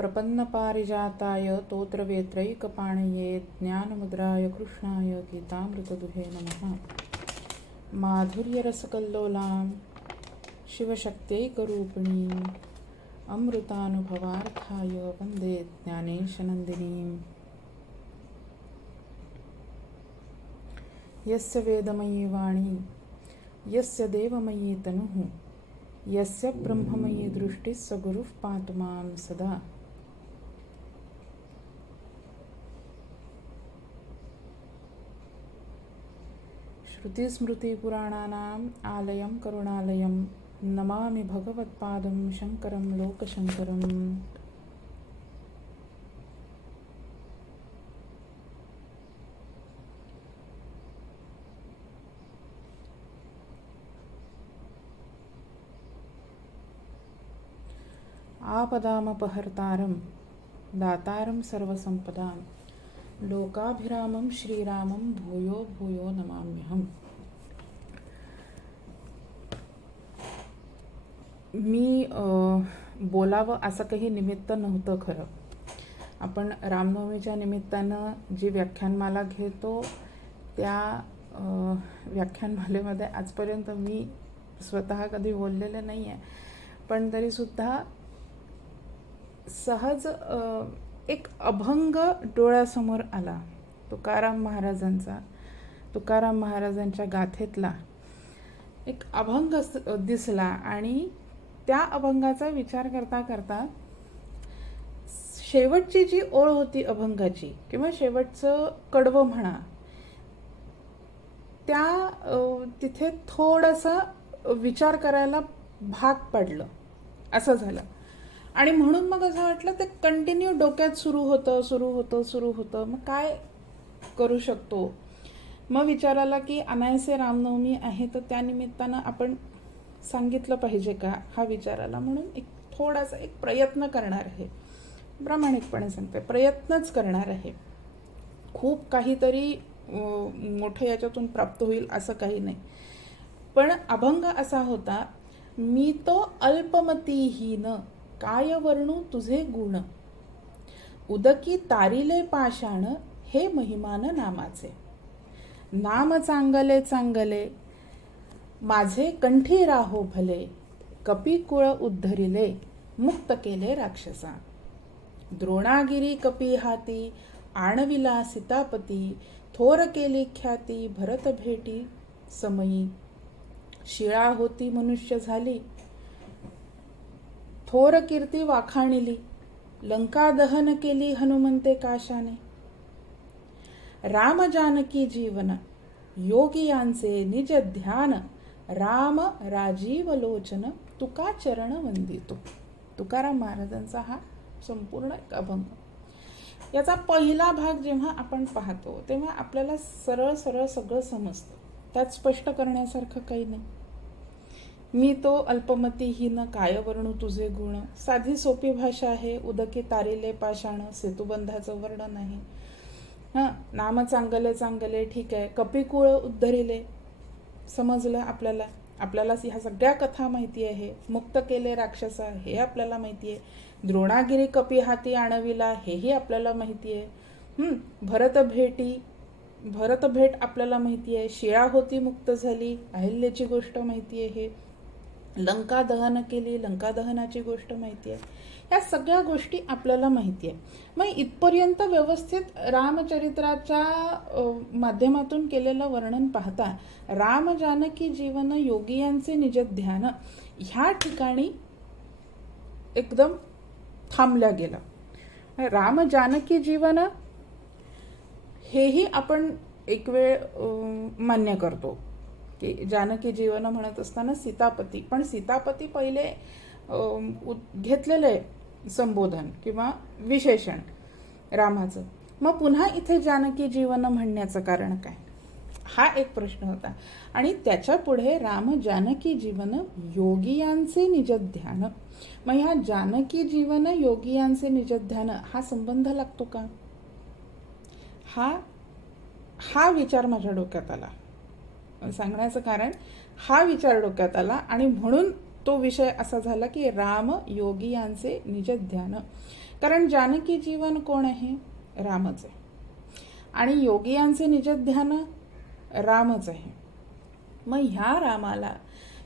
प्रपन्नपारिजाताय तोत्रवेत्रैकपाणये ज्ञानमुद्राय कृष्णाय गीतामृतदुहे नमः। माधुर्यरसकल्लोलां शिवशक्त्यैकरूपिणीम् अमृतानुभवार्थाय वन्दे ज्ञानेशनन्दिनीम्। यस्य वेदमयी वाणी यस्य देवमयी तनुः यस्य ब्रह्ममयी दृष्टिः स गुरुः पातु मां सदा। श्रुतिस्मृतिपुराणानाम् आलयं करुणालयं नमामि भगवत्पादं शङ्करं लोकशङ्करम्। आपदामपहर्तारं दातारं सर्वसंपदां लोकाभिरामं श्रीरामं भूयो भूयो नमाम्यहम्। मी बोलावं असं काही निमित्त नव्हतं खरं. आपण रामनवमीच्या निमित्तानं जी व्याख्यानमाला घेतो त्या व्याख्यानमालेमध्ये आजपर्यंत मी स्वतः कधी बोललेले नाही आहे, पण तरीसुद्धा सहज एक अभंग डोळ्यासमोर आला. तुकाराम महाराजांच्या गाथेतला एक अभंग दिसला आणि त्या अभंगाचा विचार करता करता शेवटची जी ओळ होती अभंगाची किंवा शेवटचं कडवं म्हणा, त्या तिथे थोडासा विचार करायला भाग पडलं असं झालं. आणि म्हणून मग असं वाटलं ते कंटिन्यू डोक्यात सुरू होतं. मग काय करू शकतो? मग विचार आला की अनायसे रामनवमी आहे तर त्यानिमित्तानं आपण सांगितलं पाहिजे का, हा विचार आला. म्हणून एक थोडासा एक प्रयत्न करणार आहे, प्रामाणिकपणे सांगते, प्रयत्नच करणार आहे. खूप काहीतरी मोठं याच्यातून प्राप्त होईल असं काही नाही. पण अभंग असा होता, मी तो अल्पमतीहीन काय वर्णू तुझे गुण, उदकी तारिले पाषाण हे महिमान नामाचे. नाम चांगले चांगले माझे कंठी राहो भले, कपिकुळ उद्धरिले मुक्त केले राक्षसा. द्रोणागिरी कपी हाती आणविला सीतापती, थोर केली ख्याती भरत भेटी समयी. शिळा होती मनुष्य झाली थोर कीर्ती वाखाणिली, लंका दहन केली हनुमंते काशाने. राम जानकी जीवन योगियांचे निज ध्यान, राम राजीव लोचन तुका चरण वंदितो. तुकाराम महाराजांचा हा संपूर्ण एक अभंग. याचा पहिला भाग जेव्हा आपण पाहतो तेव्हा आपल्याला सरळ सरळ सगळं समजतं. त्यात स्पष्ट करण्यासारखं काही नाही. मी तो अल्पमतीहीन काय वर्णू तुझे गुण, साधी सोपी भाषा आहे. उदकी तारिले पाषाण सेतुबंधाचं वर्णन आहे. नाम चांगले चांगले ठीक आहे. कपिकुळ उद्धरिले समजलं आपल्याला. आपल्याला ह्या सगळ्या कथा माहिती आहे. मुक्त केले राक्षसा हे आपल्याला माहिती आहे. द्रोणागिरी कपी हाती आणविला हेही आपल्याला माहिती आहे. भरत भेट आपल्याला माहिती आहे. शिळा होती मुक्त झाली अहिल्याची गोष्ट माहिती आहे. लंका दहन केली लंका दहनाची गोष्ट माहिती आहे. या सगळ्या गोष्टी आपल्याला माहिती आहे. मग इथपर्यंत व्यवस्थित रामचरित्राच्या माध्यमातून केलेलं वर्णन पाहता राम जानकी जीवन योगियांचे निज ध्यान ह्या ठिकाणी एकदम थांबल्या गेलं. राम जानकी जीवन हेही आपण एक वेळ मान्य करतो की जानकी जीवन म्हणत असताना सीतापती, पण सीतापती पहिले घेतलेले संबोधन किंवा विशेषण रामाचं. मग पुन्हा इथे जानकी जीवन म्हणण्याचं कारण काय, हा एक प्रश्न होता. आणि त्याच्या पुढे राम जानकी जीवन योगियांचे निज ध्यान. मग ह्या जानकी जीवन योगियांचे निज ध्यान हा संबंध लागतो का, हा विचार माझ्या डोक्यात आला. सांगण्याचं कारण हा विचार डोक्यात आला आणि म्हणून तो विषय असा झाला की राम योगी यांचे निज ध्यान. कारण जानकी जीवन कोण आहे? रामच आहे. आणि योगी यांचे निज ध्यान रामच आहे. मग ह्या रामाला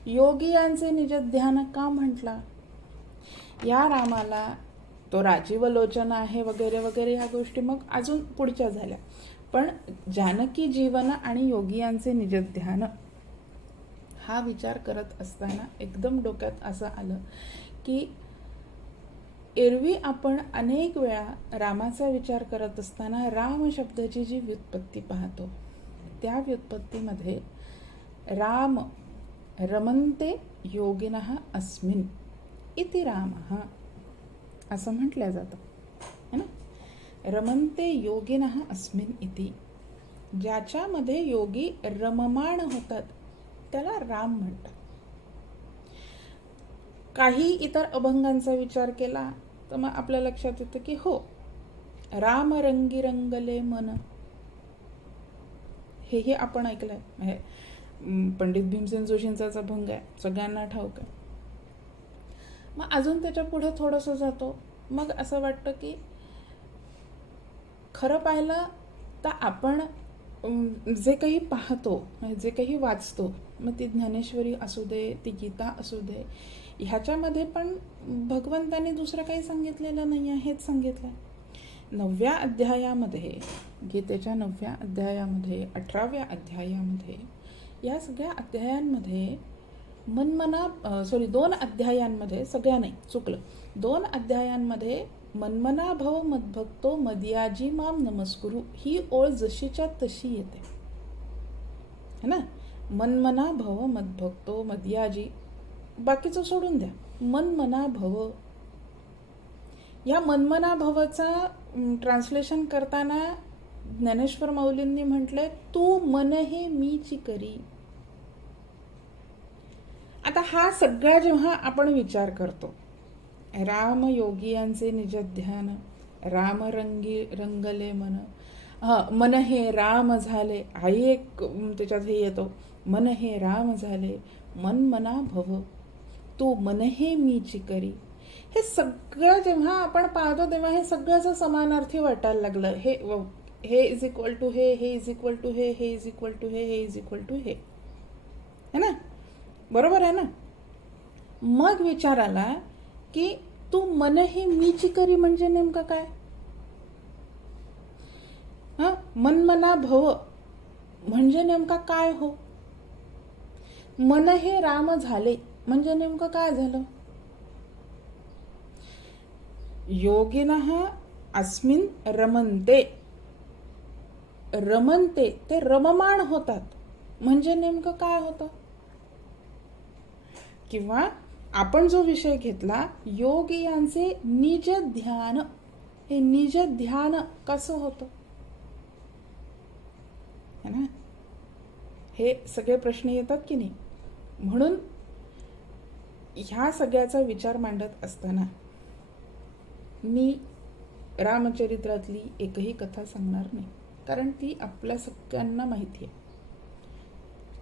योगी यांचे निज ध्यान का म्हटला? या रामाला तो राजीव लोचन आहे वगैरे वगैरे ह्या गोष्टी मग अजून पुढच्या झाल्या. पण जानकी जीवन आणि योगी यांचे निज ध्यान हा विचार करत असताना एकदम डोक्यात असं आलं की एरवी आपण अनेक वेळा रामाचा विचार करत असताना राम शब्दाची जी व्युत्पत्ती पाहतो त्या व्युत्पत्तीमध्ये राम रमन्ते योगिनः अस्मिन् इति रामः असं म्हटलं जातं है ना. रमन्ते योगिनः अस्मिन् इति, ज्याच्यामध्ये योगी रममाण होतात त्याला राम म्हणतात. काही इतर अभंगांचा विचार केला तर मग आपल्या लक्षात येतं की हो, राम रंगी रंगले मन, हेही आपण ऐकलंय. म्हणजे पंडित भीमसेन जोशींचाच अभंग आहे, सगळ्यांना ठाऊक आहे. मग अजून त्याच्या पुढे थोडंसं जातो. मग असं वाटतं की खरं पाहिलं तर आपण जे काही पाहतो, जे काही वाचतो, मग ती ज्ञानेश्वरी असू दे, ती गीता असू दे, ह्याच्यामध्ये पण भगवंताने दुसरं काही सांगितलेलं नाही आहे, हेच सांगितलं आहे. 9व्या अध्यायामध्ये, गीतेच्या 9व्या अध्यायामध्ये, 18व्या अध्यायामध्ये, या सगळ्या अध्यायांमध्ये 2 अध्यायांमध्ये, सगळ्या नाही चुकलं, 2 अध्यायांमध्ये मनमना भव मद्भक्तो मद्याजी माम नमस्कुरु ही ओळ जशीच्या तशी येते है ना. मनमना भव मद्भक्तो मद्याजी, बाकीचं सोडून द्या, मनमना भव. या मनमना भवचा ट्रान्सलेशन करताना ज्ञानेश्वर माऊलींनी म्हटलंय तू मन हे मीची करी. आता हा सगळा जेव्हा आपण विचार करतो, राम योगी यांचे निज ध्यान, राम रंगी रंगले मन, मन हे राम झाले, आई एक त्याच्यात हे येतो, मन हे राम झाले, मन मना भव, तू मन हे मीची करी. हे सगळं जेव्हा आपण पाहतो तेव्हा हे सगळं समानार्थी वाटायला लागलं. हे इज इक्वल टू हे इज इक्वल टू हे इज इक्वल टू हे इज इक्वल टू हे, है ना. बरोबर आहे ना. मग विचार आला की तू मन हे मीची करी म्हणजे नेमकं काय? मनमना भव म्हणजे नेमका काय हो? मन हे राम झाले म्हणजे नेमकं काय झालं? योगिनः अस्मिन् रमन्ते, रमन्ते ते रममाण होतात म्हणजे नेमकं काय होतं? किंवा आपण जो विषय घेतला योगी यांचे निज ध्यान, हे निज ध्यान कसं होतं है ना. हे सगळे प्रश्न येतात की नाही. म्हणून ह्या सगळ्याचा विचार मांडत असताना मी रामचरित्रातली एकही कथा सांगणार नाही, कारण ती आपल्या सगळ्यांना माहिती आहे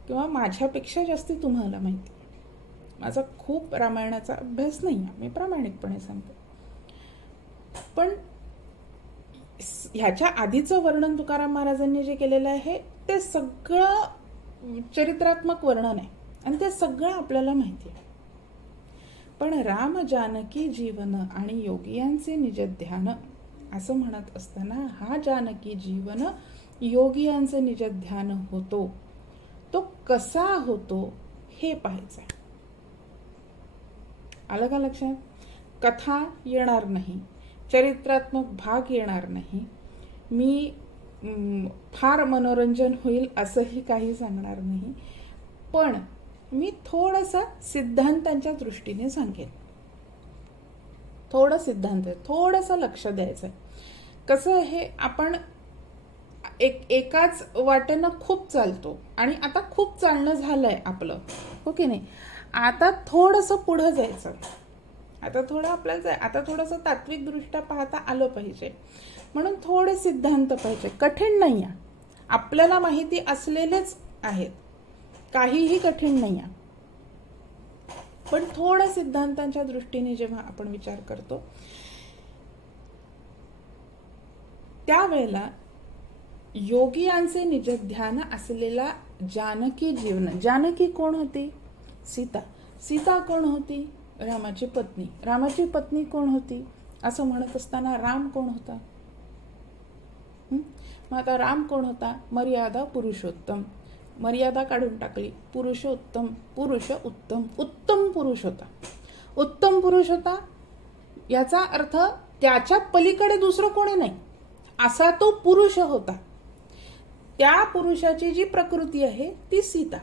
किंवा माझ्यापेक्षा जास्ती तुम्हाला माहिती आहे. माझा खूप रामायणाचा अभ्यास नाही आहे, मी प्रामाणिकपणे सांगते. पण ह्याच्या आधीचं वर्णन तुकाराम महाराजांनी जे केलेलं आहे ते सगळं चरित्रात्मक वर्णन आहे आणि ते सगळं आपल्याला माहिती आहे. पण राम जानकी जीवन आणि योगियांचे निज ध्यान असं म्हणत असताना हा जानकी जीवन योगियांचे निज ध्यान होतो, तो कसा होतो हे पाहायचं आहे. आलं का लक्षात? कथा येणार नाही, चरित्रात्मक भाग येणार नाही, मी फार मनोरंजन होईल असंही काही सांगणार नाही, पण मी थोडंसं सिद्धांतांच्या दृष्टीने सांगेन. थोडं सिद्धांत, थोडंसं लक्ष द्यायचं आहे. कसं हे आपण एकाच वाटेनं खूप चालतो आणि आता खूप चालणं झालंय आपलं, हो की नाही. आता थोडंसं पुढं जायचं, आता थोडं आपल्याला आता थोडंसं तात्विक दृष्ट्या पाहता आलं पाहिजे. म्हणून थोडे सिद्धांत पाहिजे. कठीण नाही आहे, आपल्याला माहिती असलेलेच आहेत, काहीही कठीण नाही आहे पण थोडं सिद्धांतांच्या दृष्टीने जेव्हा आपण विचार करतो त्यावेळेला योगियांचे निजध्यान असलेला जानकी जीवन. जानकी कोण होती? सीता. सीता कोण होती? रामाची पत्नी. रामाची पत्नी कोण होती? असं म्हणत असताना राम कोण होता? मग आता राम कोण होता? मर्यादा पुरुषोत्तम. मर्यादा काढून टाकली, पुरुषोत्तम. पुरुष उत्तम, उत्तम पुरुष होता. उत्तम पुरुष होता याचा अर्थ त्याच्या पलीकडे दुसरं कोणी नाही असा तो पुरुष होता. त्या पुरुषाची जी प्रकृती आहे ती सीता.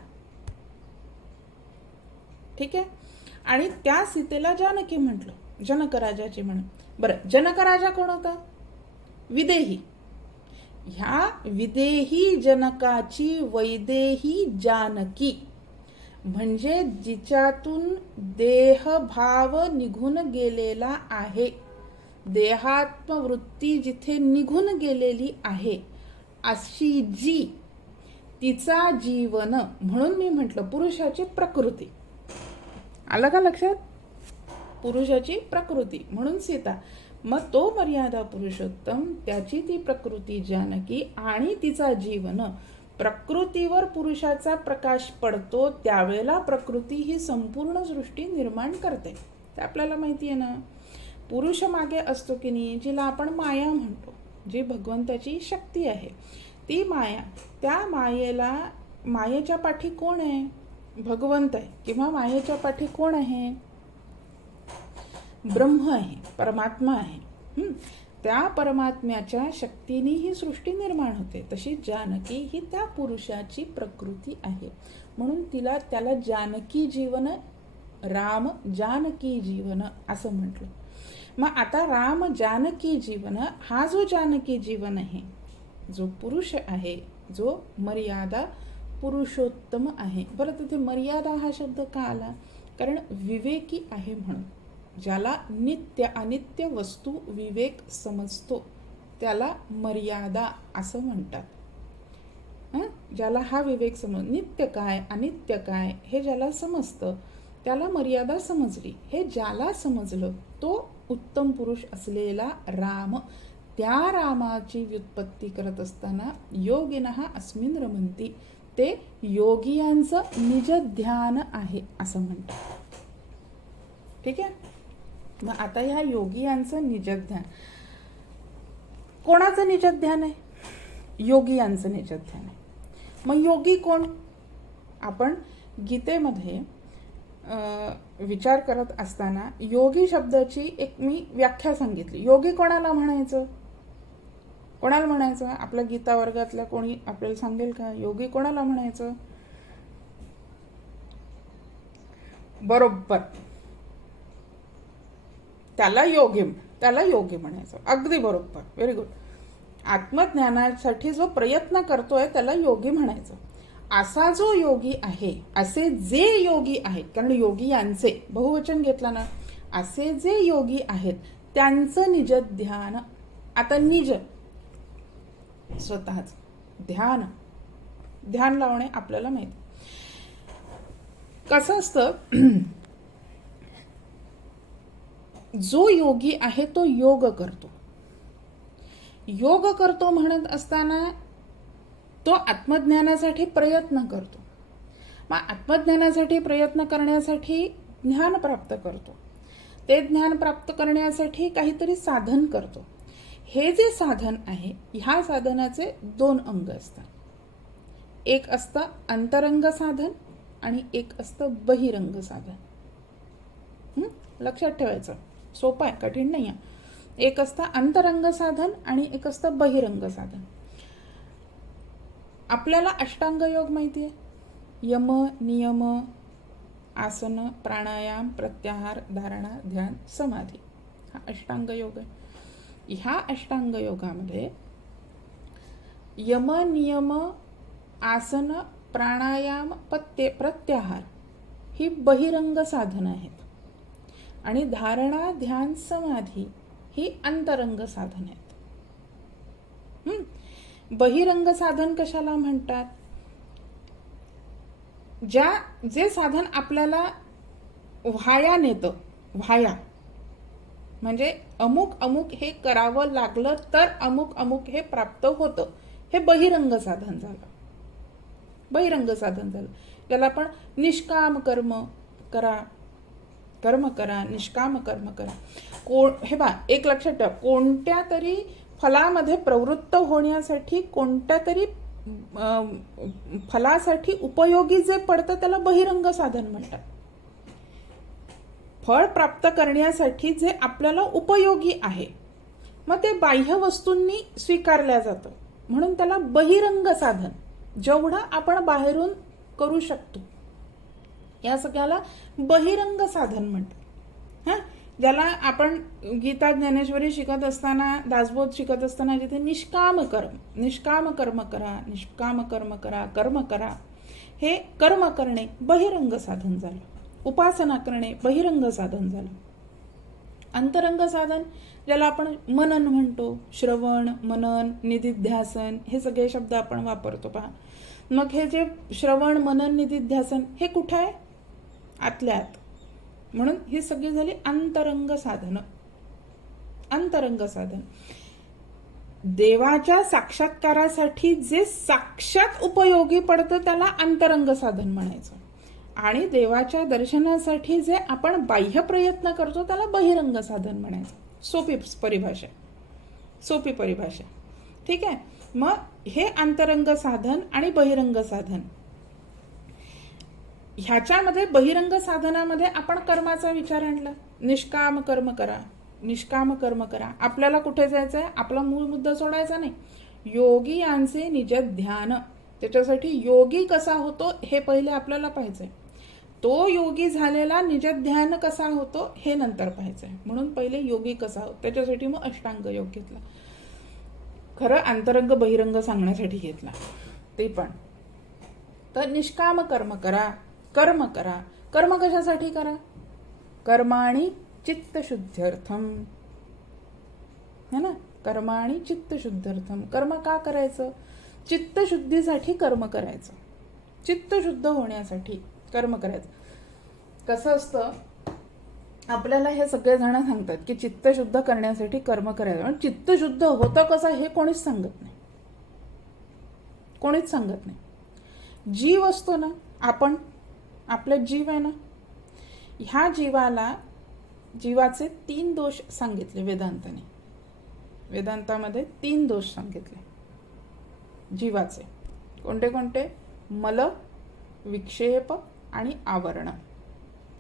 ठीक आहे. आणि त्या सीतेला जानकी म्हटलं, जनक राजाची म्हणून. बरं, जनक राजा कोण होता? विदेही. ह्या विदेही जनकाची वैदेही जानकी, म्हणजे जिच्यातून देहभाव निघून गेलेला आहे, देहात्मवृत्ती जिथे निघून गेलेली आहे अशी जी तिचा जीवन, म्हणून मी म्हटलं पुरुषाची प्रकृती. आलं का लक्षात? पुरुषाची प्रकृती म्हणून सीता. मग तो मर्यादा पुरुषोत्तम, त्याची ती प्रकृती जानकी आणि तिचा जीवन. प्रकृतीवर पुरुषाचा प्रकाश पडतो त्यावेळेला प्रकृती ही संपूर्ण सृष्टी निर्माण करते. ते आपल्याला माहिती आहे ना. पुरुष मागे असतो की नाही, जिला आपण माया म्हणतो, जी भगवंताची शक्ती आहे ती माया. त्या मायेच्या पाठी कोण आहे? भगवंत आहे. किंवा मायेच्या पाठी कोण आहे? ब्रह्म आहे, परमात्मा आहे. त्या परमात्म्याच्या शक्तीने ही सृष्टी निर्माण होते. तशी जानकी ही त्या पुरुषाची प्रकृती आहे, म्हणून त्याला जानकी जीवन, राम जानकी जीवन असं म्हटलं. मग आता राम जानकी जीवन, हा जो जानकी जीवन आहे, जो पुरुष आहे, जो मर्यादा पुरुषोत्तम आहे. बरं, तिथे मर्यादा हा शब्द का आला? कारण विवेकी आहे म्हणून. ज्याला नित्य अनित्य वस्तू विवेक समजतो त्याला मर्यादा असं म्हणतात. ज्याला हा विवेक नित्य काय अनित्य काय हे ज्याला समजतं त्याला मर्यादा समजली. हे ज्याला समजलं तो उत्तम पुरुष असलेला राम. त्या रामाची व्युत्पत्ती करत असताना योगिनः अस्मिन् रमन्ति, ते योगियांचं निज ध्यान आहे असं म्हणतात. ठीक आहे. मग आता ह्या योगियांचं निजध्यान, कोणाचं निजध्यान आहे? योगियांचं निजध्यान आहे. मग योगी कोण? आपण गीतेमध्ये विचार करत असताना योगी शब्दाची एक मी व्याख्या सांगितली. योगी कोणाला म्हणायचं? कोणाला म्हणायचं? आपल्या गीता वर्गातल्या कोणी आपल्याला सांगेल का? योगी कोणाला म्हणायचं? बरोबर, त्याला योगी म्हणायचं. अगदी बरोबर, व्हेरी गुड. आत्मज्ञानासाठी जो प्रयत्न करतोय त्याला योगी म्हणायचं. असा जो योगी आहे, असे जे योगी आहेत, कारण योगी यांचे बहुवचन घेतला ना, असे जे योगी आहेत त्यांचं निज ध्यान. आता निज स्वतःच ध्यान लावणे आपल्याला माहिती. कसं असतं, जो योगी आहे तो योग करतो म्हणत असताना तो आत्मज्ञानासाठी प्रयत्न करतो. मग आत्मज्ञानासाठी प्रयत्न करण्यासाठी ज्ञान प्राप्त करतो. ते ज्ञान प्राप्त करण्यासाठी काहीतरी साधन करतो. हे जे साधन आहे, ह्या साधनाचे दोन अंग असतात. एक असतं अंतरंग साधन आणि एक असतं बहिरंग साधन. लक्षात ठेवायचं, सोपं आहे, कठीण नाही आहे. एक असतं अंतरंग साधन आणि एक असतं बहिरंग साधन. आपल्याला अष्टांग योग माहिती आहे. यम, नियम, आसन, प्राणायाम, प्रत्याहार, धारणा, ध्यान, समाधी, हा अष्टांग योग आहे. ह्या अष्टांग योगामध्ये यम, नियम, आसन, प्राणायाम, प्रत्याहार ही बहिरंग साधनं आहेत आणि धारणा, ध्यान, समाधी ही अंतरंग साधन आहेत. बहिरंग साधन कशाला म्हणतात? जे साधन आपल्याला व्हाया नेतं. व्हाया म्हणजे अमुक अमुक हे करावं लागलं तर अमुक अमुक हे प्राप्त होतं. हे बहिरंग साधन झालं. बहिरंग साधन झालं. याला आपण निष्काम कर्म करा, कर्म करा, निष्काम कर्म करा. हे बा, एक लक्षात ठेवा, कोणत्या तरी फलामध्ये प्रवृत्त होण्यासाठी, कोणत्या तरी फलासाठी उपयोगी जे पडतं त्याला बहिरंग साधन म्हणतात. फळ प्राप्त करण्यासाठी जे आपल्याला उपयोगी आहे, मग ते बाह्य वस्तूंनी स्वीकारल्या जातं, म्हणून त्याला बहिरंग साधन. जेवढं आपण बाहेरून करू शकतो या सगळ्याला बहिरंग साधन म्हणतात. ज्याला आपण गीता ज्ञानेश्वरी शिकत असताना, दासबोध शिकत असताना जिथे निष्काम कर्म करा, निष्काम कर्म करा, कर्म करा, हे कर्म करणे बहिरंग साधन झालं. उपासना करणे बहिरंग साधन झालं. अंतरंग साधन ज्याला आपण मनन म्हणतो, श्रवण, मनन, निधिध्यासन हे सगळे शब्द आपण वापरतो पहा. मग हे जे श्रवण, मनन, निधिध्यासन हे कुठे आहे? आतल्या आत. म्हणून ही सगळी झाली अंतरंग साधन. अंतरंग साधन देवाच्या साक्षात्कारासाठी जे साक्षात उपयोगी पडतं त्याला अंतरंग साधन म्हणायचं. आणि देवाच्या दर्शनासाठी जे आपण बाह्य प्रयत्न करतो त्याला बहिरंग साधन म्हणायचं. सोपी परिभाषा. ठीक आहे. मग हे अंतरंग साधन आणि बहिरंग साधन, ह्याच्यामध्ये बहिरंग साधनामध्ये आपण कर्माचा विचार आणला. निष्काम कर्म करा, निष्काम कर्म करा. आपल्याला कुठे जायचंय? आपला मूळ मुद्दा सोडायचा नाही. योगी यांचे निज ध्यान. त्याच्यासाठी योगी कसा होतो हे पहिले आपल्याला पाहायचंय. तो योगी झालेला निज ध्यान कसा होतो हे नंतर पाहायचंय. म्हणून पहिले योगी कसा होतो, त्याच्यासाठी मग अष्टांग योग घेतला. खरं अंतरंग बहिरंग सांगण्यासाठी घेतला ते पण. तर निष्काम कर्म करा, कर्म करा. कर्म कशासाठी करा? कर्माणि चित्तशुद्ध्यर्थम, है ना. कर्माणि चित्तशुद्ध्यर्थम. कर्म का करायचं? चित्तशुद्धीसाठी कर्म करायचं. चित्तशुद्ध होण्यासाठी कर्म करायचं. कसं असतं, आपल्याला हे सगळे जण सांगतात की चित्तशुद्ध करण्यासाठी कर्म करायचं. पण चित्तशुद्ध होतं कसं हे कोणीच सांगत नाही. कोणीच सांगत नाही. जीव असतो ना, आपण, आपला जीव आहे ना, ह्या जीवाचे 3 दोष सांगितले वेदांताने. वेदांतामध्ये 3 दोष सांगितले जीवाचे. कोणते कोणते? मल, विक्षेप आणि आवरण,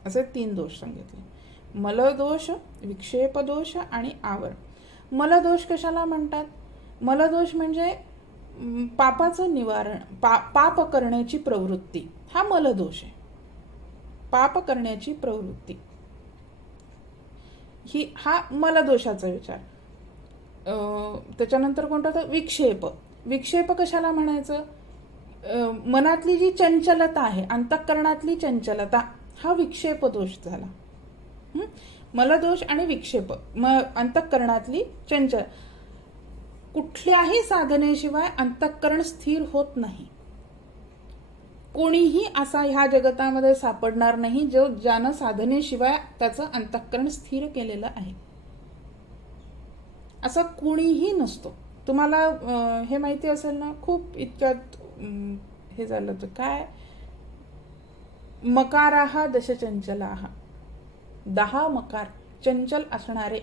असे 3 दोष सांगितले. मलदोष, विक्षेपदोष आणि आवरण. मलदोष कशाला म्हणतात? मलदोष म्हणजे पापाचं निवारण, पाप करण्याची प्रवृत्ती, हा मलदोष आहे. पाप करण्याची प्रवृत्ती हा मलदोषाचा विचार. त्याच्यानंतर कोणता होता? विक्षेप. विक्षेप कशाला म्हणायचं? मनातली जी चंचलता आहे, अंतःकरणातली चंचलता, हा विक्षेप दोष झाला. मलदोष आणि विक्षेप, अंतःकरणातली चंचल. कुठल्याही साधनेशिवाय अंतःकरण स्थिर होत नाही. कोणीही असा ह्या जगतामध्ये सापडणार नाही ज्यानं साधनेशिवाय त्याचं अंतःकरण स्थिर केलेलं आहे. असं कोणीही नसतो. तुम्हाला हे माहिती असेल ना, खूप इतक्यात हे झालं तर काय, मकाराहा दशचंचलाहा, 10 मकार चंचल असणारे,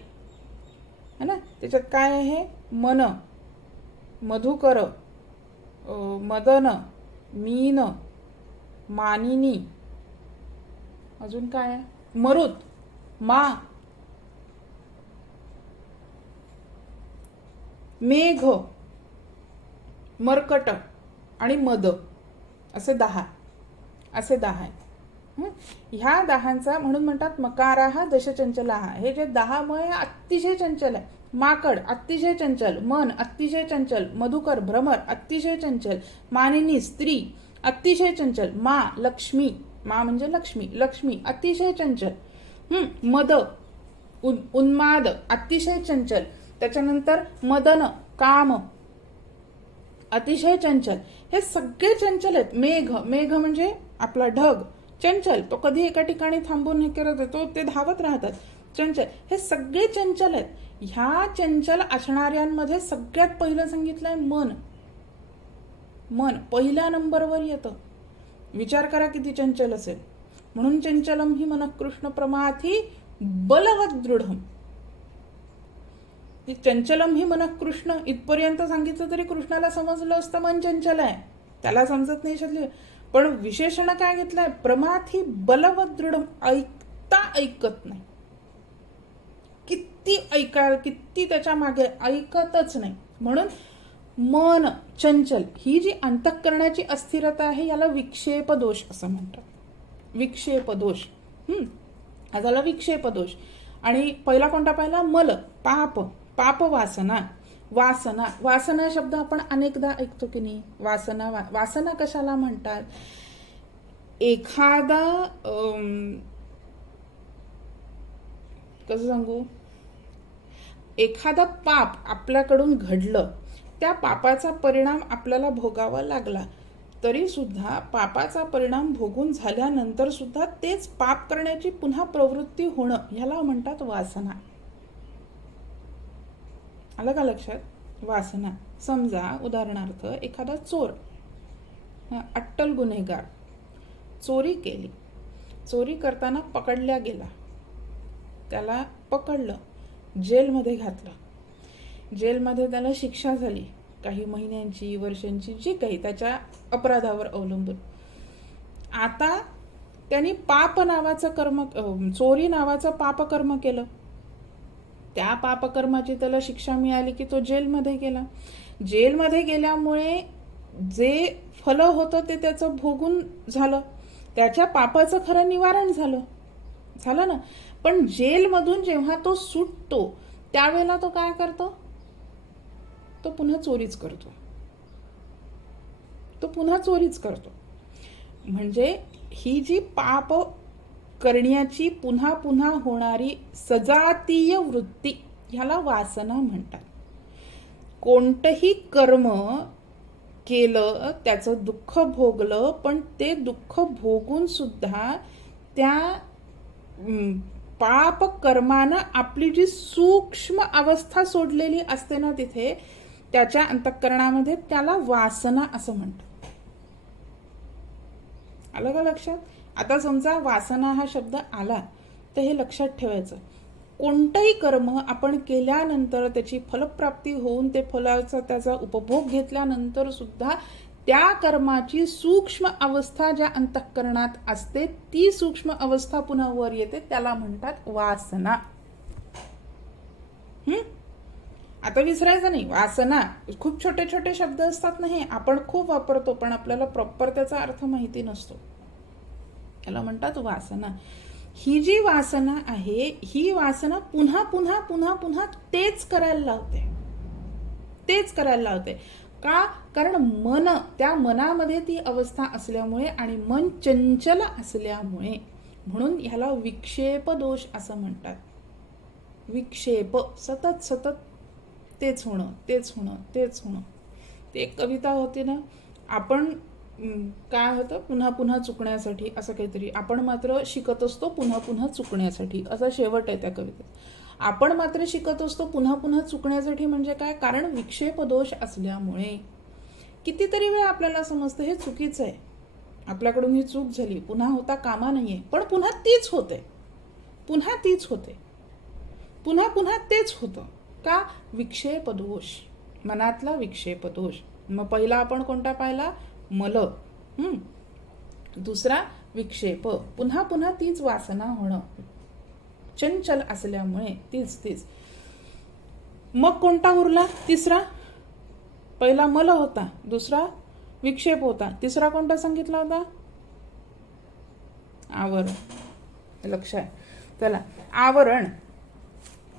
है ना. त्याच्यात काय आहे? मन, मधुकर, मदन, मीन, मानिनी, अजून काय आहे? मरुत, मा, मेघ, मर्कट आणि मद, असे 10 आहे. ह्या 10चा म्हणून म्हणतात मकाराहा दशचंचलाहा. हे जे 10 मय अतिशय चंचल आहे. माकड अतिशय चंचल, मन अतिशय चंचल, मधुकर भ्रमर अतिशय चंचल, मानिनी स्त्री अतिशय चंचल, मा लक्ष्मी, मा म्हणजे लक्ष्मी, लक्ष्मी अतिशय चंचल, मद उन्माद अतिशय चंचल, त्याच्यानंतर मदन काम अतिशय चंचल. हे सगळे चंचल आहेत. मेघ, मेघ म्हणजे आपला ढग, चंचल, तो कधी एका ठिकाणी थांबून हे करत येतो, ते धावत राहतात. चंचल, हे सगळे चंचल आहेत. ह्या चंचल असणाऱ्यांमध्ये सगळ्यात पहिलं सांगितलंय मन. मन पहिल्या नंबरवर येतं. विचार करा किती चंचल असेल. म्हणून चंचलम ही मनः कृष्ण प्रमाथी बलवत दृढम. चंचलम ही मनः कृष्ण इथपर्यंत सांगितलं तरी कृष्णाला समजलं असतं मन चंचल आहे, त्याला समजत नाही शकले. पण विशेषण काय घेतलंय, प्रमाथी बलवत दृढम. ऐकता ऐकत नाही. किती त्याच्या मागे ऐकतच नाही. म्हणून मन चंचल ही जी अंतःकरणाची अस्थिरता आहे याला विक्षेप दोष असं म्हणतात. विक्षेप दोष. हा झाला विक्षेप दोष. आणि पहिला कोणता पाहिला, मल, पाप, पाप वासना. वासना, वासना शब्द आपण अनेकदा ऐकतो की नाही. वासना, वासना कशाला म्हणतात, एखादा कसं सांगू, एखादा पाप आपल्याकडून घडलं, त्या पापाचा परिणाम आपल्याला भोगावा लागला, तरी सुद्धा पापाचा परिणाम भोगून झाल्यानंतर सुद्धा तेच पाप करण्याची पुन्हा प्रवृत्ती होणं, ह्याला म्हणतात वासना. आलं का लक्षात, वासना. समजा उदाहरणार्थ एखादा चोर, अट्टल गुन्हेगार, चोरी केली, चोरी करताना पकडल्या गेला, त्याला पकडलं, जेलमध्ये घातलं, जेलमध्ये त्याला शिक्षा झाली काही महिन्यांची, वर्षांची, जी काही त्याच्या अपराधावर अवलंबून. आता त्यांनी पाप नावाचं कर्म, चोरी नावाचं पापकर्म केलं. त्या पापकर्माची त्याला शिक्षा मिळाली की तो जेलमध्ये गेला. जेलमध्ये गेल्यामुळे जे फल होतं ते त्याचं भोगून झालं, त्याच्या पापाचं खरं निवारण झालं ना. पण जेलमधून जेव्हा तो सुटतो त्यावेळेला तो काय करतो, तो पुन्हा चोरीच करतो. म्हणजे ही जी पाप करण्याची पुन्हा पुन्हा होणारी सजातीय वृत्ती, ह्याला वासना म्हणतात. कोणतंही कर्म केलं, त्याचं दुःख भोगलं, पण ते दुःख भोगून सुद्धा त्या पाप कर्मानं आपली जी सूक्ष्म अवस्था सोडलेली असते ना तिथे, त्याच्या अंतःकरणामध्ये, त्याला वासना असं म्हणतात. आलं का लक्षात. आता समजा वासना हा शब्द आला तर हे लक्षात ठेवायचं, कोणतंही कर्म आपण केल्यानंतर त्याची फलप्राप्ती होऊन ते फलाचा त्याचा उपभोग घेतल्यानंतर सुद्धा त्या कर्माची सूक्ष्म अवस्था ज्या अंतःकरणात असते, ती सूक्ष्म अवस्था पुन्हा वर येते, त्याला म्हणतात वासना. आता विसरायचं नाही, वासना खूप छोटे छोटे शब्द असतात ना, हे आपण खूप वापरतो पण आपल्याला प्रॉपर त्याचा अर्थ माहिती नसतो. याला म्हणतात वासना. ही जी वासना आहे, ही वासना पुन्हा पुन्हा पुन्हा पुन्हा तेच करायला लावते. का, कारण मन, त्या मनामध्ये ती अवस्था असल्यामुळे आणि मन चंचल असल्यामुळे, म्हणून ह्याला विक्षेप दोष असं म्हणतात. विक्षेप, सतत तेच होणं. ते एक कविता होती ना, आपण काय होतं, पुन्हा पुन्हा चुकण्यासाठी असं काहीतरी, आपण मात्र शिकत असतो पुन्हा पुन्हा चुकण्यासाठी, असा शेवट आहे त्या कवितेत. आपण मात्र शिकत असतो पुन्हा पुन्हा चुकण्यासाठी. म्हणजे काय, कारण विक्षेप दोष असल्यामुळे कितीतरी वेळा आपल्याला समजतं हे चुकीचं आहे, आपल्याकडून ही चूक झाली, पुन्हा होता कामा नाहीये, पण पुन्हा तीच होते, पुन्हा तेच होतं. का, विक्षेप दोष, मनातला विक्षेप दोष. मग पहिला आपण कोणता पाहिला, मल, दुसरा विक्षेप, पुन्हा पुन्हा तीच वासना होणं, चंचल असल्यामुळे तीच. मग कोणता उरला, तिसरा. पहिला मल होता, दुसरा विक्षेप होता, तिसरा कोणता सांगितला होता, आवरण. लक्ष आहे. चला,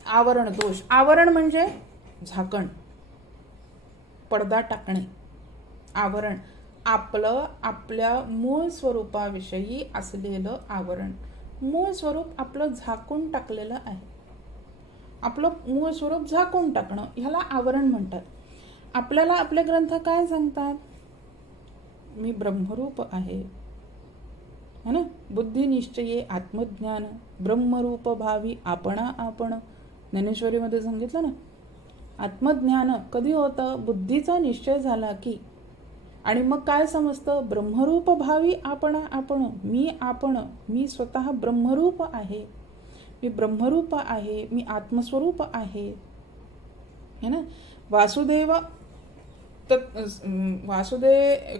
आवरण दोष. आवरण म्हणजे झाकण, पडदा टाकणे. आवरण आपल्या मूळ स्वरूपाविषयी असलेलं आवरण. मूळ स्वरूप आपलं झाकून टाकलेलं आहे. आपलं मूळ स्वरूप झाकून टाकणं, ह्याला आवरण म्हणतात. आपल्याला आपले ग्रंथ काय सांगतात, मी ब्रह्मरूप आहे, है ना. बुद्धी निश्चये आत्मज्ञान ब्रह्मरूप भावी आपणा आपण. ज्ञानेश्वरीमध्ये सांगितलं ना, आत्मज्ञान कधी होतं? बुद्धीचा निश्चय झाला की. आणि मग काय समजतं? ब्रह्मरूप भावी आपणा आपण. मी स्वतः ब्रह्मरूप आहे. मी ब्रह्मरूप आहे. मी आत्मस्वरूप आहे. है ना. वासुदेव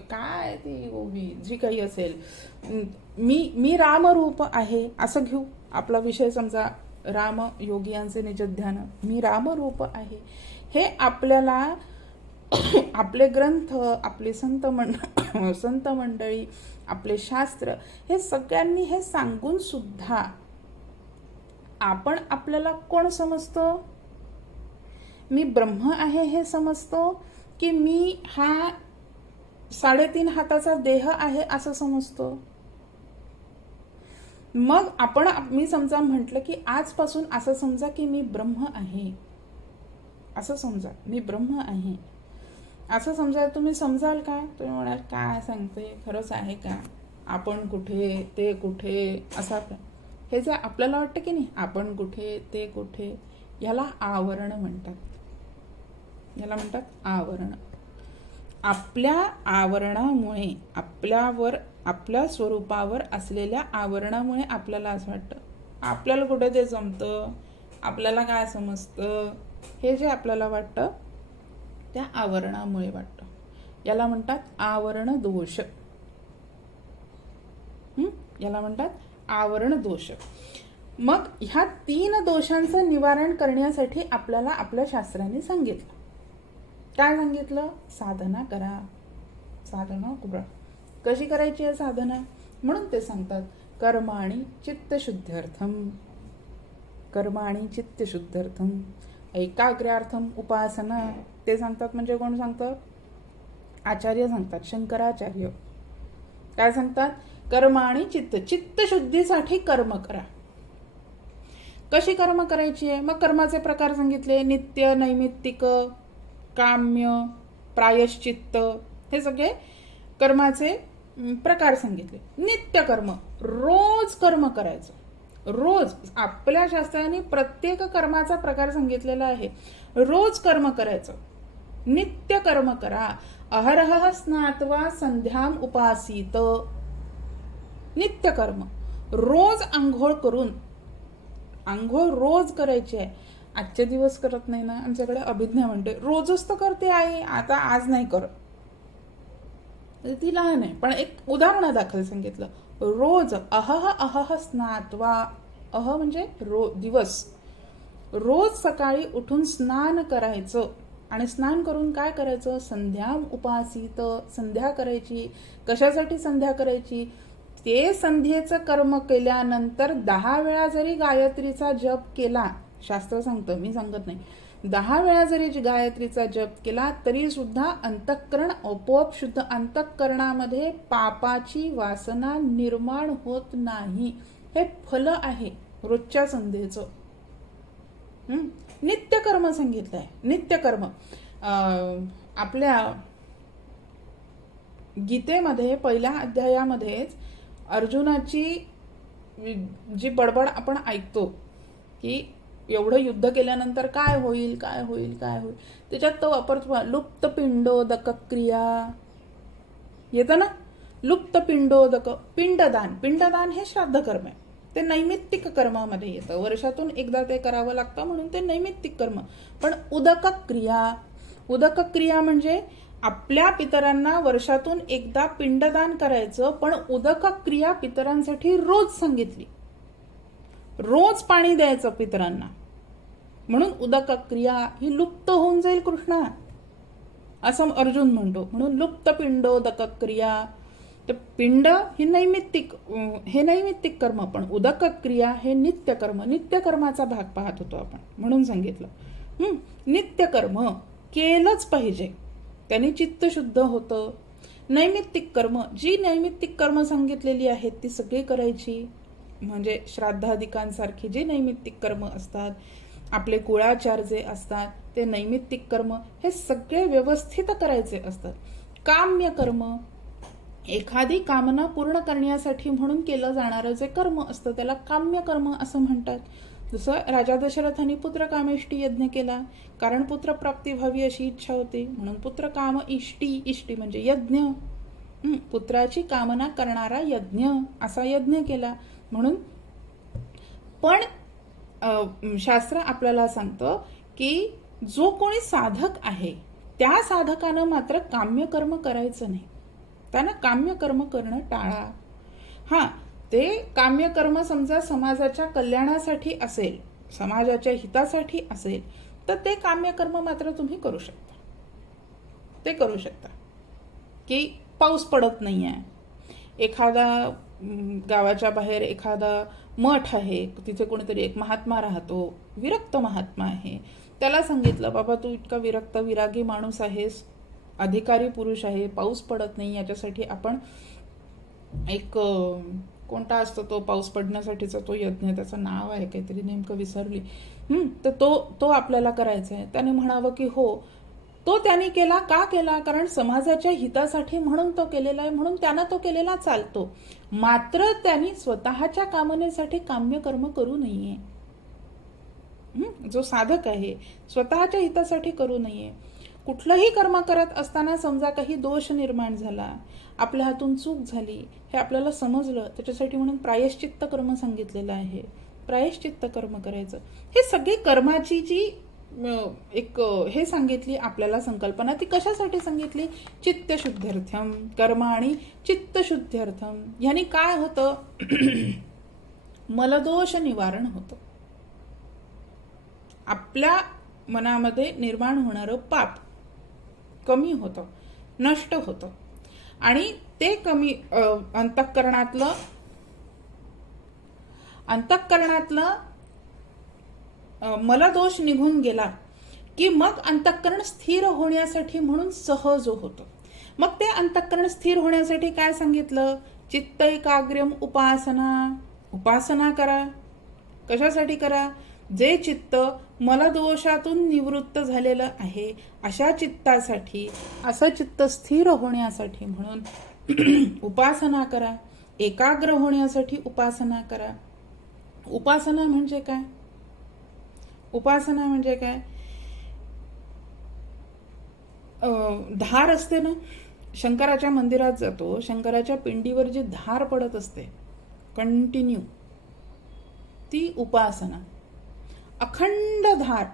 काय ती ओवी जी काही असेल, मी रामरूप आहे असं घेऊ. आपला विषय समजा राम योगी यांचे निजध्यान. मी रामरूप आहे. हे आपल्याला आपले ग्रंथ, आपले संत मंडळी, आपले शास्त्र, हे सगळ्यांनी हे सांगून सुद्धा आपण आपल्याला कोण समजतो? मी ब्रह्म आहे हे समजतो की मी हा 3.5 हाताचा देह आहे असं समजतो? मग मी समजा म्हटलं की आजपासून असं समजा की मी ब्रह्म आहे, असं समजा मी ब्रह्म आहे असं समजा. तुम्ही समजाल का? तुम्ही म्हणाल काय सांगते, खरंच आहे का? आपण कुठे ते कुठे असा. हे जे आपल्याला वाटतं की नाही, आपण कुठे ते कुठे, याला आवरण म्हणतात. याला म्हणतात आवरण. आपल्या आवरणामुळे, आपल्या स्वरूपावर असलेल्या आवरणामुळे आपल्याला असं वाटतं. आपल्याला कुठे ते जमतं, आपल्याला काय समजतं, हे जे आपल्याला वाटतं त्या आवरणामुळे वाटतं. याला म्हणतात आवरण दोष. याला म्हणतात आवरण दोष. मग ह्या 3 दोषांचं निवारण करण्यासाठी आपल्याला आपल्या शास्त्राने सांगितलं. काय सांगितलं? साधना करा. साधना करा. कशी करायची आहे साधना? म्हणून ते सांगतात कर्माणि चित्तशुद्ध्यर्थम. कर्माणि चित्तशुद्ध्यर्थम ऐकाग्र्यार्थम उपासना. ते सांगतात म्हणजे कोण सांगतं? आचार्य सांगतात, शंकराचार्य. काय सांगतात? कर्माणि चित्तशुद्धीसाठी कर्म करा. कशी कर्म करायची आहे? मग कर्माचे प्रकार सांगितले. नित्य, नैमित्तिक, काम्य, प्रायश्चित्त, हे सगळे कर्माचे प्रकार सांगितले. नित्य कर्म, रोज कर्म करायचं. रोज आपल्या शास्त्राने प्रत्येक कर्माचा प्रकार सांगितलेला आहे. रोज कर्म करायचं. नित्य कर्म करा. अहरह स्नात्वा संध्याम उपासीत. नित्य कर्म. रोज आंघोळ करून, आंघोळ रोज करायची आहे. आजचे दिवस करत नाही ना, आमच्याकडे अभिज्ञा म्हणते रोजच तर करते आई, आता आज नाही करत. ती लहान आहे, पण एक उदाहरणादाखल सांगितलं. रोज अहह स्नात्वा. म्हणजे दिवस. रोज सकाळी उठून स्नान करायचं. आणि स्नान करून काय करायचं? संध्याम उपासीत. संध्या करायची. कशासाठी संध्या करायची? ते संध्येचं कर्म केल्यानंतर 10 वेळा जरी गायत्रीचा जप केला, शास्त्र सांगतं, मी सांगत नाही, 10 वेळा जरी गायत्रीचा जप केला तरी सुद्धा अंतःकरण आपोआप शुद्ध. अंतःकरणामध्ये पापाची वासना निर्माण होत नाही. हे फल आहे रोजच्या संध्येचं. नित्यकर्म सांगितलंय. नित्यकर्म आपल्या गीतेमध्ये पहिल्या अध्यायामध्येच अर्जुनाची जी बडबड आपण ऐकतो की एवढं युद्ध केल्यानंतर काय होईल, काय होईल, काय होईल, त्याच्यात तो वापरतो लुप्त पिंडोदक क्रिया. येतं ना, लुप्त पिंडोदक. पिंडदान. पिंडदान हे श्राद्ध कर्म आहे. ते नैमित्तिक कर्मामध्ये येतं. वर्षातून एकदा ते करावं लागतं म्हणून ते नैमित्तिक कर्म. पण उदक क्रिया. उदक क्रिया म्हणजे आपल्या पितरांना वर्षातून एकदा पिंडदान करायचं, पण उदक क्रिया पितरांसाठी रोज सांगितली. रोज पाणी द्यायचं पितरांना. म्हणून उदक क्रिया ही लुप्त होऊन जाईल कृष्णा, असं अर्जुन म्हणतो. म्हणून लुप्त पिंडोदक क्रिया. तर पिंड ही नैमित्तिक कर्म, पण उदक क्रिया हे नित्य कर्म. नित्य कर्माचा भाग पाहत होतो आपण, म्हणून सांगितलं. नित्य कर्म केलंच पाहिजे, त्याने चित्त शुद्ध होतं. नैमित्तिक कर्म, जी नैमित्तिक कर्म सांगितलेली आहेत ती सगळी करायची. म्हणजे श्राद्धादिकांसारखी जे नैमित्तिक कर्म असतात, आपले कुळाचार जे असतात ते नैमित्तिक कर्म, हे सगळे व्यवस्थित करायचे असतात. काम्य कर्म एखादी कामना पूर्ण करण्यासाठी म्हणून केलं जाणारं जे कर्म असतं त्याला काम्य कर्म असं म्हणतात. जसं राजा दशरथांनी पुत्र कामेष्टी यज्ञ केला, कारण पुत्र प्राप्ती व्हावी अशी इच्छा होती, म्हणून पुत्र काम इष्टी, इष्टी म्हणजे यज्ञ, पुत्राची कामना करणारा यज्ञ असा यज्ञ केला. म्हणून पण शास्त्र आपल्याला सांगतं की जो कोणी साधक आहे त्या साधकानं मात्र काम्य कर्म करायचं नाही, त्यानं काम्य कर्म करणं टाळा. हा, ते काम्य कर्म समजा समाजाच्या कल्याणासाठी असेल, समाजाच्या हितासाठी असेल, तर ते काम्य कर्म मात्र तुम्ही करू शकता. ते करू शकता की पाऊस पडत नाही आहे, एखादा गावाच्या बाहेर एखादा मठ आहे, तिथे कोणीतरी एक महात्मा राहतो, विरक्त महात्मा आहे, त्याला सांगितलं बाबा तू इतका विरक्त विरागी माणूस आहेस, अधिकारी पुरुष आहे, पाऊस पडत नाही, याच्यासाठी आपण एक कोणता असतो तो पाऊस पडण्यासाठीचा तो यज्ञ, त्याचं नाव आहे काहीतरी, नेमकं विसरली, तर तो आपल्याला करायचा आहे. त्याने म्हणावं की हो, तो त्यांनी केला. का केला? कारण समाजाच्या हितासाठी म्हणून तो केलेला आहे, म्हणून त्यानं तो केलेला चालतो. मात्र त्यांनी स्वतःच्या कामनेसाठी काम्य कर्म करू नये. जो साधक आहे स्वतःच्या हितासाठी करू नये. कुठलंही कर्म करत असताना समजा काही दोष निर्माण झाला, आपल्या हातून चूक झाली, हे आपल्याला समजलं, त्याच्यासाठी म्हणून प्रायश्चित्त कर्म सांगितलेलं आहे. प्रायश्चित्त कर्म करायचं. हे सगळी कर्माची जी एक हे सांगितली आपल्याला संकल्पना, ती कशासाठी सांगितली? चित्तशुद्ध्यर्थम कर्म आणि चित्तशुद्ध्यर्थम. ह्यानी काय होतं? मलदोष निवारण होतं. आपल्या मनामध्ये निर्माण होणारं पाप कमी होतं, नष्ट होतं. आणि ते कमी अंतःकरणातलं मलदोष निघून गेला की मग अंतःकरण स्थिर होण्यासाठी म्हणून सहज होतं. मग ते अंतःकरण स्थिर होण्यासाठी काय सांगितलं? चित्त एकाग्र्यम उपासना करा. कशासाठी करा? जे चित्त मलदोषातून निवृत्त झालेलं आहे अशा चित्तासाठी, असं चित्त स्थिर होण्यासाठी म्हणून उपासना करा. एकाग्र होण्यासाठी उपासना करा. उपासना म्हणजे काय? उपासना म्हणजे काय? धार असते ना, शंकराच्या मंदिरात जातो, शंकराच्या पिंडीवर जी धार पडत असते कंटिन्यू, ती उपासना. अखंड धार,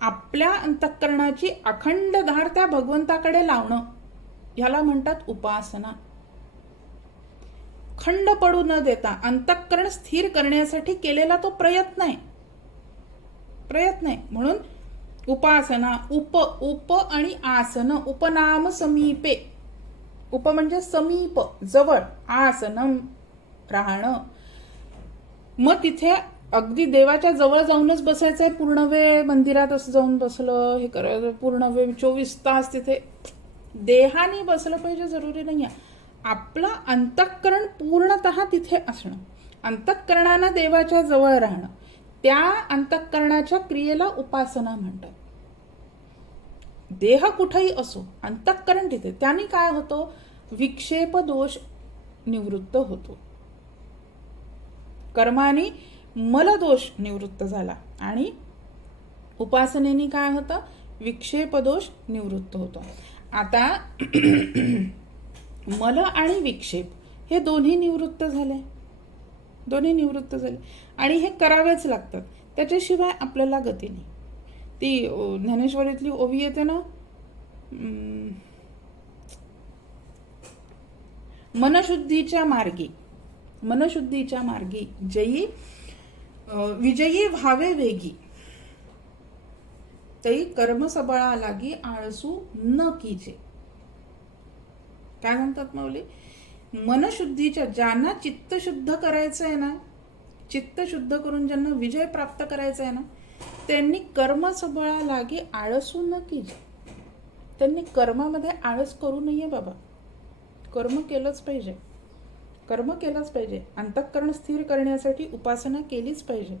आपल्या अंतःकरणाची अखंड धार त्या भगवंताकडे लावणं, ह्याला म्हणतात उपासना. खंड पडू न देता अंतःकरण स्थिर करण्यासाठी केलेला तो प्रयत्न आहे. म्हणून उपासना. उप आणि आसन. उपनाम समीपे. उप म्हणजे समीप, जवळ. आसनम राहणं. मग तिथे अगदी देवाच्या जवळ जाऊनच बसायचंय पूर्ण वेळ, मंदिरात असं जाऊन बसलं, हे करायचं पूर्ण वेळ 24 तास तिथे देहाने बसलं पाहिजे जरुरी नाहीये. आपलं अंतःकरण पूर्णतः तिथे असणं, अंतःकरणानं देवाच्या जवळ राहणं, त्या अंतःकरणाच्या क्रियेला उपासना म्हणतात. देह कुठेही असो, अंतःकरण तिथे. त्याने काय होतं? विक्षेप दोष निवृत्त होतो. कर्माने मलदोष निवृत्त झाला आणि उपासनेने काय होतं? विक्षेप दोष निवृत्त होतो. आता मल आणि विक्षेप हे दोन्ही निवृत्त झाले. आणि हे करावेच लागतात, त्याच्याशिवाय आपल्याला गती नाही. ती ज्ञानेश्वरीतली ओवी येते ना, मनशुद्धीच्या मार्गी जयी विजयी व्हावे वेगी, तई कर्म सबळा लागी आळसू न कीजे. काय म्हणतात माऊली? मनशुद्धीच्या, ज्यांना चित्त शुद्ध करायचं आहे ना, चित्त शुद्ध करून ज्यांना विजय प्राप्त करायचा आहे ना, त्यांनी कर्म सबळा लागी आळसू न कीजे. त्यांनी कर्मामध्ये आळस करू नये बाबा. कर्म केलंच पाहिजे. अंतःकरण स्थिर करण्यासाठी उपासना केलीच पाहिजे.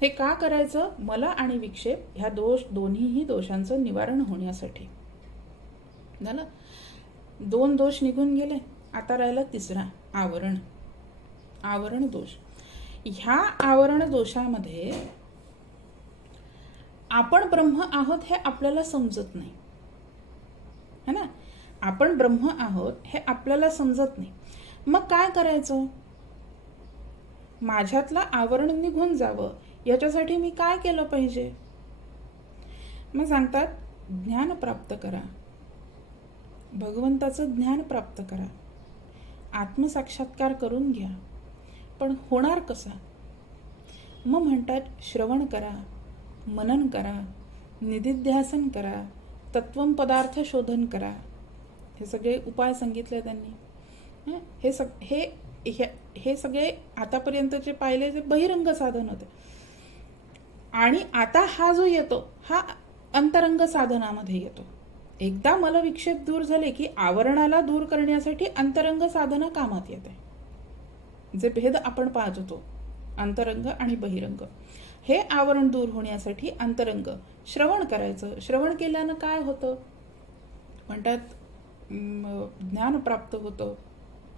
हे का करायचं? मला आणि विक्षेप ह्या दोन्हीही दोषांचं निवारण होण्यासाठी. झालं? 2 दोष निघून गेले. आता राहिला तिसरा, आवरण. आवरण दोष. ह्या आवरण दोषामध्ये आपण ब्रह्म आहोत हे आपल्याला समजत नाही, है ना. आपण ब्रह्म आहोत हे आपल्याला समजत नाही. मग काय करायचं? माझ्यातलं आवरण निघून जावं याच्यासाठी मी काय केलं पाहिजे? मग सांगतात, ज्ञान प्राप्त करा, भगवंताचं ज्ञान प्राप्त करा, आत्मसाक्षात्कार करून घ्या. पण होणार कसा? मग म्हणतात, श्रवण करा, मनन करा, निदिध्यासन करा, तत्वम पदार्थ शोधन करा. हे सगळे उपाय सांगितले त्यांनी. हे सगळे आतापर्यंतचे पाहिले जे बहिरंग साधन होते. आणि आता हा जो येतो हा अंतरंग साधनामध्ये येतो. एकदा मला विक्षेप दूर झाले की आवरणाला दूर करण्यासाठी अंतरंग साधना कामात येते. जे भेद आपण पाहत होतो, अंतरंग आणि बहिरंग, हे आवरण दूर होण्यासाठी अंतरंग श्रवण करायचं. श्रवण केल्यानं काय होतं? म्हणतात ज्ञान प्राप्त होतं.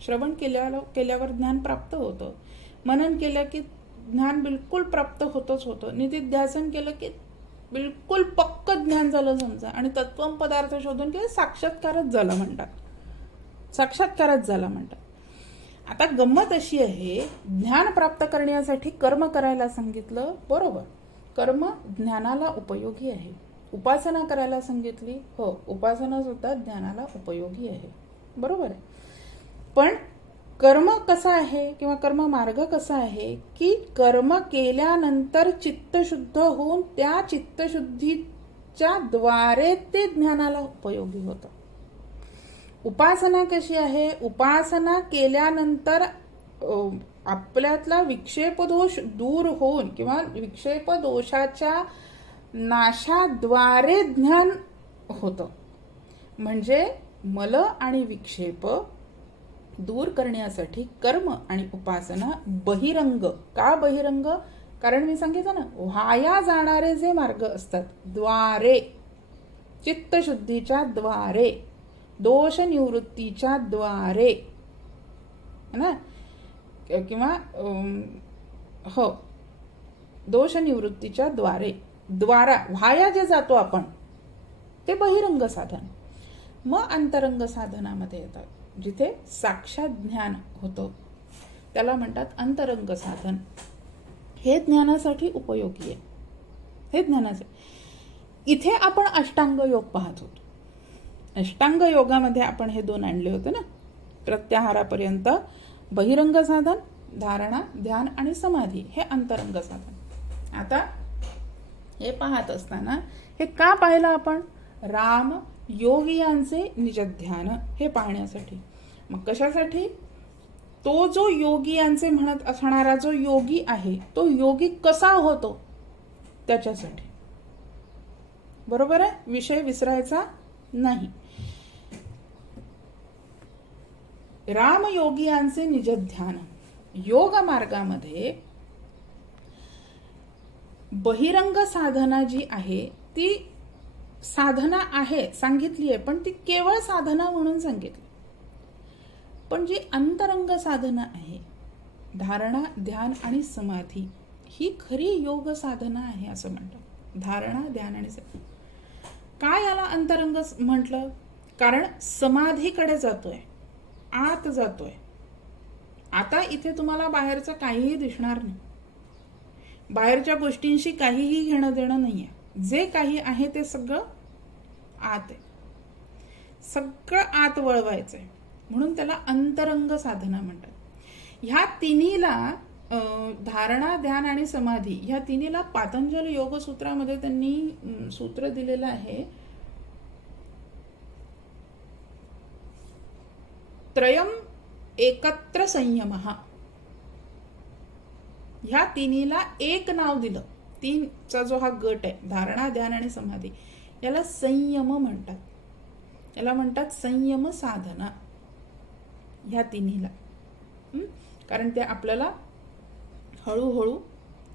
श्रवण केल्यावर ज्ञान प्राप्त होतं. मनन केलं की ज्ञान बिलकुल प्राप्त होतच होतं. निदिध्यासन केलं की बिलकुल पक्क ज्ञान झालं समजा. आणि तत्वम पदार्थ शोधून केलं, साक्षात्कारच झाला म्हणतात. साक्षात्कारच झाला म्हणतात. आता गंमत अशी आहे, ज्ञान प्राप्त करण्यासाठी कर्म करायला सांगितलं, बरोबर, कर्म ज्ञानाला उपयोगी आहे. उपासना करायला सांगितली, हो, उपासना सुद्धा ज्ञानाला उपयोगी आहे, बरोबर आहे. पण कर्म कसं आहे किंवा कर्म मार्ग कसा आहे की कर्म केल्यानंतर चित्तशुद्ध होऊन त्या चित्तशुद्धीच्या द्वारे ते ज्ञानाला उपयोगी होतं. उपासना कशी आहे? उपासना केल्यानंतर आपल्यातला विक्षेपदोष दूर होऊन किंवा विक्षेपदोषाच्या नाशाद्वारे ज्ञान होतं. म्हणजे मल आणि विक्षेप दूर करण्यासाठी कर्म आणि उपासना बहिरंग. का बहिरंग? कारण मी सांगितलं ना, वाया जाणारे जे मार्ग असतात, द्वारे, चित्तशुद्धीच्या द्वारे, दोष निवृत्तीच्या द्वारे, है ना, किंवा हो, दोष निवृत्तीच्या द्वारा वाया जे जातो आपण, ते बहिरंग साधन. मग अंतरंग साधनामध्ये येतात, जिथे साक्षात ज्ञान होतं, त्याला म्हणतात अंतरंग साधन. हे ज्ञानासाठी उपयोगी आहे. हे ज्ञानासाठी. इथे आपण अष्टांग योग पाहत होतो. अष्टांग योगामध्ये आपण हे दोन आणले होते ना, प्रत्याहारापर्यंत बहिरंग साधन, धारणा, ध्यान आणि समाधी, हे अंतरंग साधन. आता हे पाहत असताना हे का पाहिलं आपण? राम योगियांचे निजध्यान हे पाहण्यासाठी. मग कशासाठी? तो जो योगियांचे म्हणत असणारा जो योगी आहे, तो योगी कसा होतो त्याच्यासाठी, बरोबर आहे. विषय विसरायचा नाही. रामयोगियांचे निजध्यान. योग मार्गामध्ये बहिरंग साधना जी आहे ती साधना आहे सांगितली आहे, पण ती केवळ साधना म्हणून सांगितली. पण जी अंतरंग साधना आहे, धारणा, ध्यान आणि समाधी, ही खरी योग साधना आहे असं म्हणतात. धारणा, ध्यान आणि समाधी. काय याला अंतरंग म्हटलं? कारण समाधीकडे जातोय, आत जातोय. आता इथे तुम्हाला बाहेरचं काहीही दिसणार नाही, बाहेरच्या गोष्टींशी काहीही घेणं देणं नाहीये. जे काही आहे ते सगळं आत आहे, सगळं आत वळवायचंय. म्हणून त्याला अंतरंग साधना म्हणतात. ह्या तिन्हीला, धारणा, ध्यान आणि समाधी, ह्या तिन्हीला पातंजल योगसूत्रामध्ये त्यांनी सूत्र दिलेलं आहे, त्रयम एकत्र संयमः. ह्या तिन्हीला एक नाव दिलं. तीनचा जो हा गट आहे, धारणा, ध्यान आणि समाधी, याला संयम म्हणतात. याला म्हणतात संयम साधना, ह्या तिन्हीला. कारण ते आपल्याला हळूहळू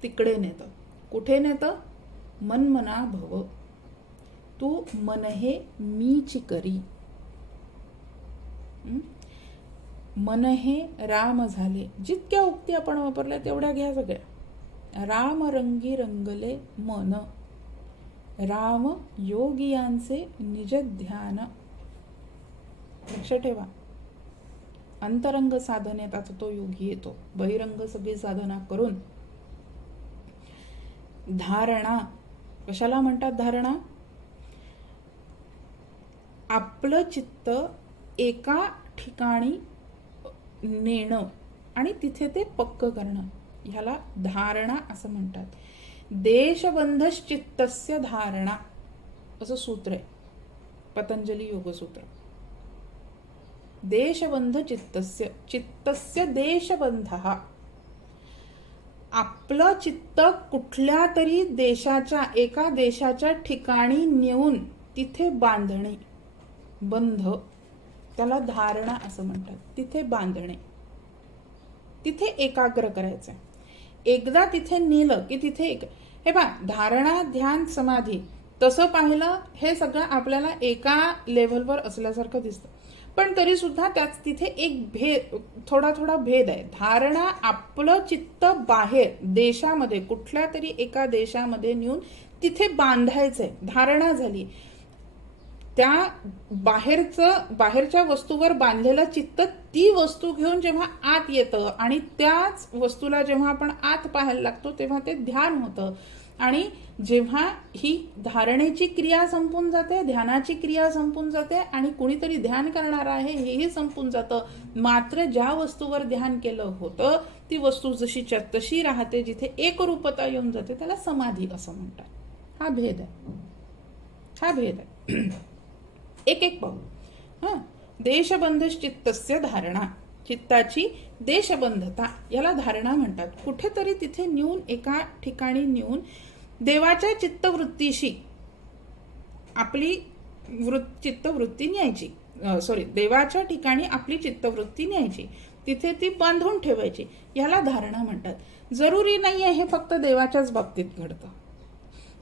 तिकडे नेतं. कुठे नेतं? मनमना भव, तू मन हे मीची करी. मन हे राम झाले. जितक्या उक्ती आपण वापरल्या तेवढ्या घ्या सगळ्या. राम रंगी रंगले मन, राम योगियांचे निज ध्यान. लक्ष ठेवा, अंतरंग साधनेत आता तो योगी येतो. बहिरंग सगळी साधना करून धारणा. कशाला म्हणतात धारणा? आपलं चित्त एका ठिकाणी नेणं आणि तिथे ते पक्क करणं, ह्याला धारणा असं म्हणतात. देशबंधश्चित्तस्य धारणा असं सूत्र आहे, पतंजली योगसूत्र. देशबंध चित्तस्य, चित्तस्य देशबंधः. आपलं चित्त कुठल्या तरी देशाच्या, एका देशाच्या ठिकाणी नेऊन तिथे बांधणे, बंध, त्याला धारणा असं म्हणतात. तिथे बांधणे, तिथे एकाग्र करायचं. एकदा तिथे नेलं की तिथे हे बा, धारणा, ध्यान, समाधी, तसं पाहिलं हे सगळं आपल्याला एका लेव्हलवर असल्यासारखं दिसतं, पण तरी सुद्धा त्याच तिथे एक भेद, थोडा थोडा भेद आहे. धारणा आपलं चित्त बाहेर देशामध्ये, कुठल्या तरी एका देशामध्ये नेऊन तिथे बांधायचंय, धारणा झाली. त्या बाहेरच्या वस्तूवर बांधलेलं चित्त ती वस्तू घेऊन जेव्हा आत येतं आणि त्याच वस्तूला जेव्हा आपण आत पाहायला लागतो तेव्हा ते ध्यान होतं. आणि जेव्हा ही धारणेची क्रिया संपून जाते, ध्यानाची क्रिया संपून जाते आणि कुणीतरी ध्यान करणार आहे हेही संपून जातं, मात्र ज्या वस्तूवर ध्यान केलं होतं ती वस्तू जशीच्या तशी राहते, जिथे एकरूपता येऊन जाते, त्याला समाधी असं म्हणतात. हा भेद आहे, हा भेद आहे. एक एक पाहू. देशबंधश्चित्तस्य धारणा, चित्ताची देशबंधता, याला धारणा म्हणतात. कुठेतरी तिथे नेऊन, एका ठिकाणी नेऊन देवाच्या चित्तवृत्तीशी आपली चित्तवृत्ती न्यायची. देवाच्या ठिकाणी आपली चित्तवृत्ती न्यायची, तिथे ती बांधून ठेवायची, याला धारणा म्हणतात. जरुरी नाहीये हे फक्त देवाच्याच बाबतीत घडतं,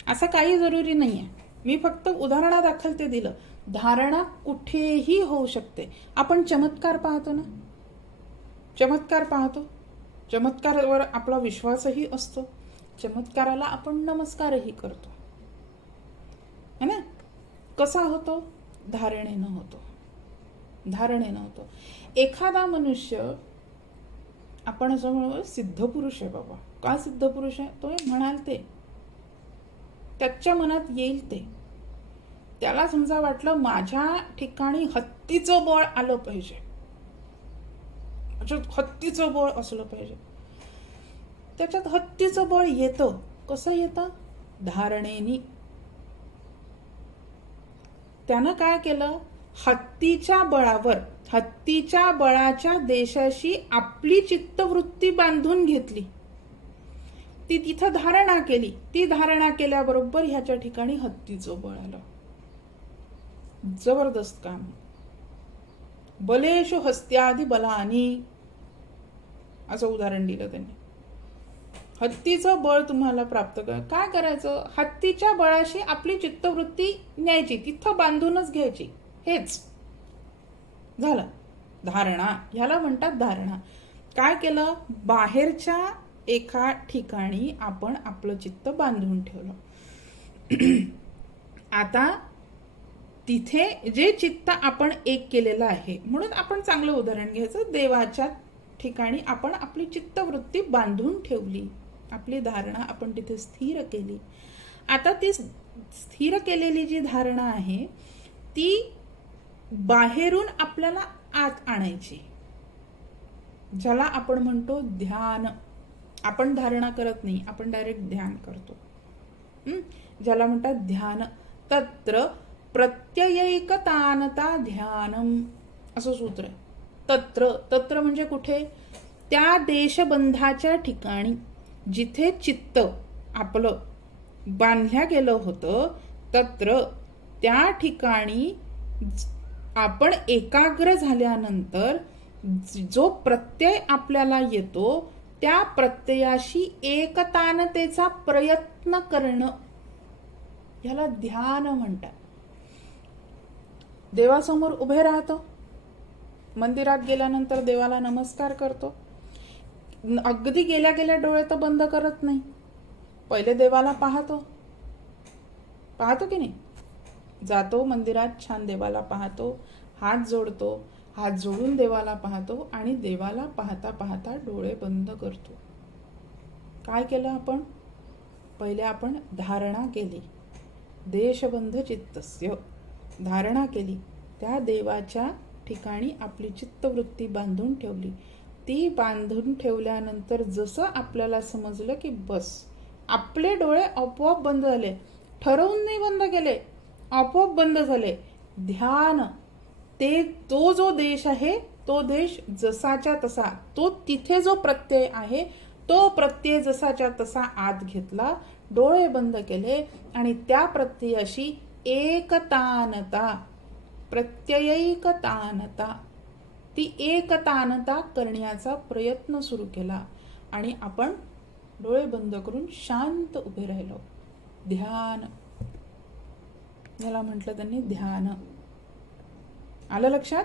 असं काही जरुरी नाहीये. मी फक्त उदाहरणादाखल ते दिलं. धारणा कुठेही होऊ शकते. आपण चमत्कार पाहतो ना, चमत्कार पाहतो, चमत्कारावर आपला विश्वासही असतो, चमत्काराला आपण नमस्कारही करतो, है ना. कसा होतो? धारणेनं होतो, धारणेनं होतो. एखादा मनुष्य, आपण असं म्हणू सिद्ध पुरुष आहे बाबा. का सिद्ध पुरुष आहे? तो म्हणाल ते त्याच्या मनात येईल ते. त्याला समजा वाटलं माझ्या ठिकाणी हत्तीचं बळ आलं पाहिजे, हत्तीचं बळ असलं पाहिजे, त्याच्यात हत्तीचं बळ येतं. कसं येतं? धारणेनी. त्यानं काय केलं? हत्तीच्या बळावर, हत्तीच्या बळाच्या देशाशी आपली चित्तवृत्ती बांधून घेतली, ती तिथं धारणा केली. ती धारणा केल्याबरोबर ह्याच्या ठिकाणी हत्तीचं बळ आलं. जबरदस्त काम. बलेषु हस्त्यादि बलानी असं उदाहरण दिलं त्यांनी. हत्तीचं बळ तुम्हाला प्राप्त काय करायचं? हत्तीच्या बळाशी आपली चित्तवृत्ती न्यायची, तिथं बांधूनच घ्यायची. हेच झालं धारणा. ह्याला म्हणतात धारणा. काय केलं? बाहेरच्या एका ठिकाणी आपण आपलं चित्त बांधून ठेवलं. आता तिथे जे चित्त आपण एक केलेलं आहे, म्हणून आपण चांगलं उदाहरण घ्यायचं. देवाच्या ठिकाणी आपण आपली चित्तवृत्ती बांधून ठेवली, आपली धारणा आपण तिथे स्थिर केली. आता ती स्थिर केलेली जी धारणा आहे ती बाहेरून आपल्याला आत आणायची, ज्याला आपण म्हणतो ध्यान. आपण धारणा करत नाही, आपण डायरेक्ट ध्यान करतो, ज्याला म्हणतात ध्यान. तत्र प्रत्ययैकतानता ध्यानम असं सूत्र आहे. तत्र म्हणजे कुठे? त्या देशबंधाच्या ठिकाणी जिथे चित्त आपलं बांधल्या गेलं होतं, तत्र त्या ठिकाणी आपण एकाग्र झाल्यानंतर जो प्रत्यय आपल्याला येतो त्या प्रत्ययाशी एकतानतेचा प्रयत्न करणं, याला ध्यान म्हणतात. देवासमोर उभे राहतो, मंदिरात गेल्यानंतर देवाला नमस्कार करतो. अगदी गेल्या गेल्या डोळे तर बंद करत नाही, पहिले देवाला पाहतो की नाही. जातो मंदिरात, छान देवाला पाहतो, हात जोडतो, हात जोडून देवाला पाहतो आणि देवाला पाहता पाहता डोळे बंद करतो. काय केलं आपण? पहिले आपण धारणा केली, देशबंध चित्तस्य, धारणा केली. त्या देवाच्या ठिकाणी आपली चित्तवृत्ती बांधून ठेवली. ती बांधून ठेवल्यानंतर जसं आपल्याला समजलं की बस, आपले डोळे आपोआप बंद झाले, ठरवून नाही बंद केले, आपोआप बंद झाले. ध्यान, तो जो देश आहे, तो देश जसाच्या तसा, तो तिथे जो प्रत्यय आहे, तो प्रत्यय जसाच्या तसा आत घेतला, डोळे बंद केले आणि त्या प्रत्ययाशी एकतानता, प्रत्ययैकतानता, ती एकतानता करण्याचा प्रयत्न सुरू केला आणि आपण डोळे बंद करून शांत उभे राहिलो. ध्यान, याला म्हटलं त्यांनी ध्यान. आलं लक्षात?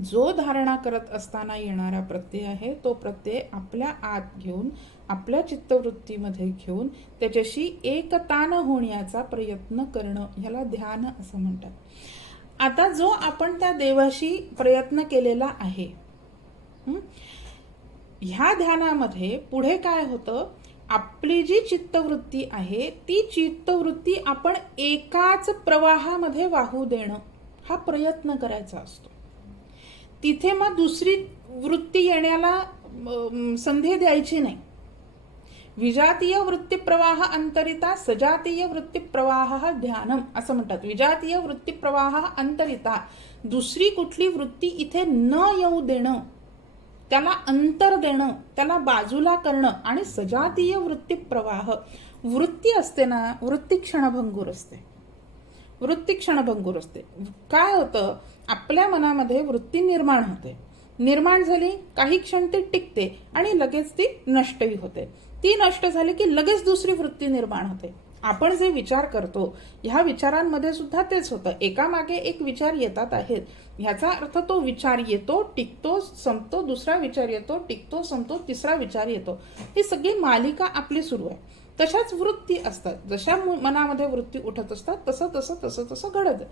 जो धारणा करत असताना येणारा प्रत्यय आहे, तो प्रत्यय आपल्या आत घेऊन, आपल्या चित्तवृत्तीमध्ये घेऊन त्याच्याशी एकतान होण्याचा प्रयत्न करणं, ह्याला ध्यान असं म्हणतात. आता जो आपण त्या देवाशी प्रयत्न केलेला आहे, ह्या ध्यानामध्ये पुढे काय होतं, आपली जी चित्तवृत्ती आहे, ती चित्तवृत्ती आपण एकाच प्रवाहामध्ये वाहू देणं, हा प्रयत्न करायचा असतो. तिथे मग दुसरी वृत्ती येण्याला संधी द्यायची नाही. विजातीय वृत्ती प्रवाह अंतरिता सजातीय वृत्ती प्रवाह ध्यानम असं म्हणतात. विजातीय वृत्ती प्रवाह अंतरिता, दुसरी कुठली वृत्ती इथे न येऊ देणं, त्याला अंतर देणं, त्याला बाजूला करणं. आणि सजातीय वृत्ती प्रवाह, वृत्ती असते ना, वृत्ती क्षणभंगूर असते, वृत्ती क्षणभंगूर असते. काय होतं, आपल्या मनामध्ये वृत्ती निर्माण होते, निर्माण झाली काही क्षण ती टिकते आणि लगेच ती नष्टही होते. ती नष्ट झाली की लगेच दुसरी वृत्ती निर्माण होते. आपण जे विचार करतो, ह्या विचारांमध्ये सुद्धा तेच होतं, एकामागे एक विचार येतात आहेत. ह्याचा अर्थ तो विचार येतो, टिकतो, संपतो, दुसरा विचार येतो, टिकतो, संपतो, तिसरा विचार येतो. ही सगळी मालिका आपली सुरू आहे. तशाच वृत्ती असतात, जशा मनामध्ये वृत्ती उठत असतात तसं तसं तसं तसं घडत.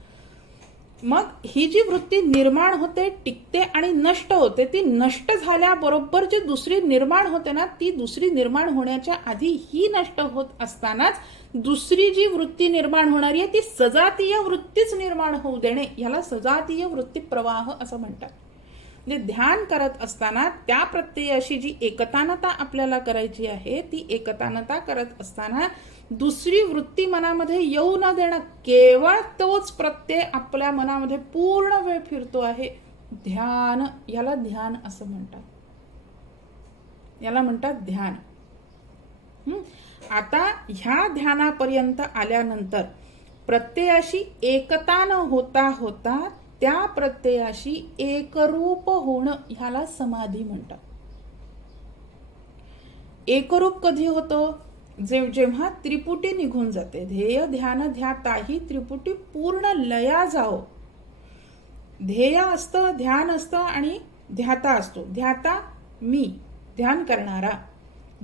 मग ही जी वृत्ती निर्माण होते, टिकते आणि नष्ट होते, ती नष्ट झाल्याबरोबर जी दुसरी निर्माण होते ना, ती दुसरी निर्माण होण्याच्या आधी ही नष्ट होत असतानाच दुसरी जी वृत्ती निर्माण होणारी आहे, ती सजातीय वृत्तीच निर्माण होऊ देणे, याला सजातीय वृत्ती प्रवाह असं म्हणतात. म्हणजे ध्यान करत असताना त्या प्रत्ययाशी जी एकतानता आपल्याला करायची आहे, ती एकतानता करत असताना दुसरी वृत्ती मनामध्ये येऊ न देणं, केवळ तोच प्रत्यय आपल्या मनामध्ये पूर्ण वेळ फिरतो आहे. ध्यान, याला ध्यान असं म्हणतात, याला म्हणतात ध्यान. आता ह्या ध्यानापर्यंत आल्यानंतर प्रत्ययाशी एकता न होता होता त्या प्रत्ययाशी एकरूप होणं, ह्याला समाधी म्हणतात. एकरूप कधी होतं, जेव्हा त्रिपुटी निघून जाते. ध्येय ध्यान ध्याता ही त्रिपुटी पूर्ण लया जाओ. ध्येय असतं, ध्यान असतं आणि ध्याता असतो. ध्याता मी, ध्यान करणारा.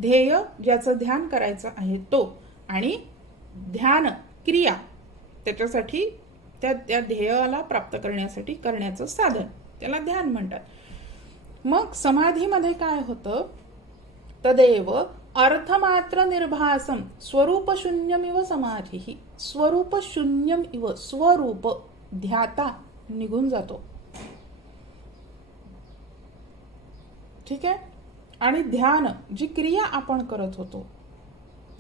ध्येय ज्याचं ध्यान करायचं आहे तो, आणि ध्यान क्रिया, त्याच्यासाठी त्या ध्येयाला प्राप्त करण्यासाठी करण्याचं साधन, त्याला ध्यान म्हणतात. मग समाधीमध्ये काय होतं, तदेव अर्थमात्र निर्भासम स्वरूप शून्यमिव समाधी. स्वरूप शून्यम इव, स्वरूप ध्याता निघून जातो. ठीक आहे. आणि ध्यान, जी क्रिया आपण करत होतो,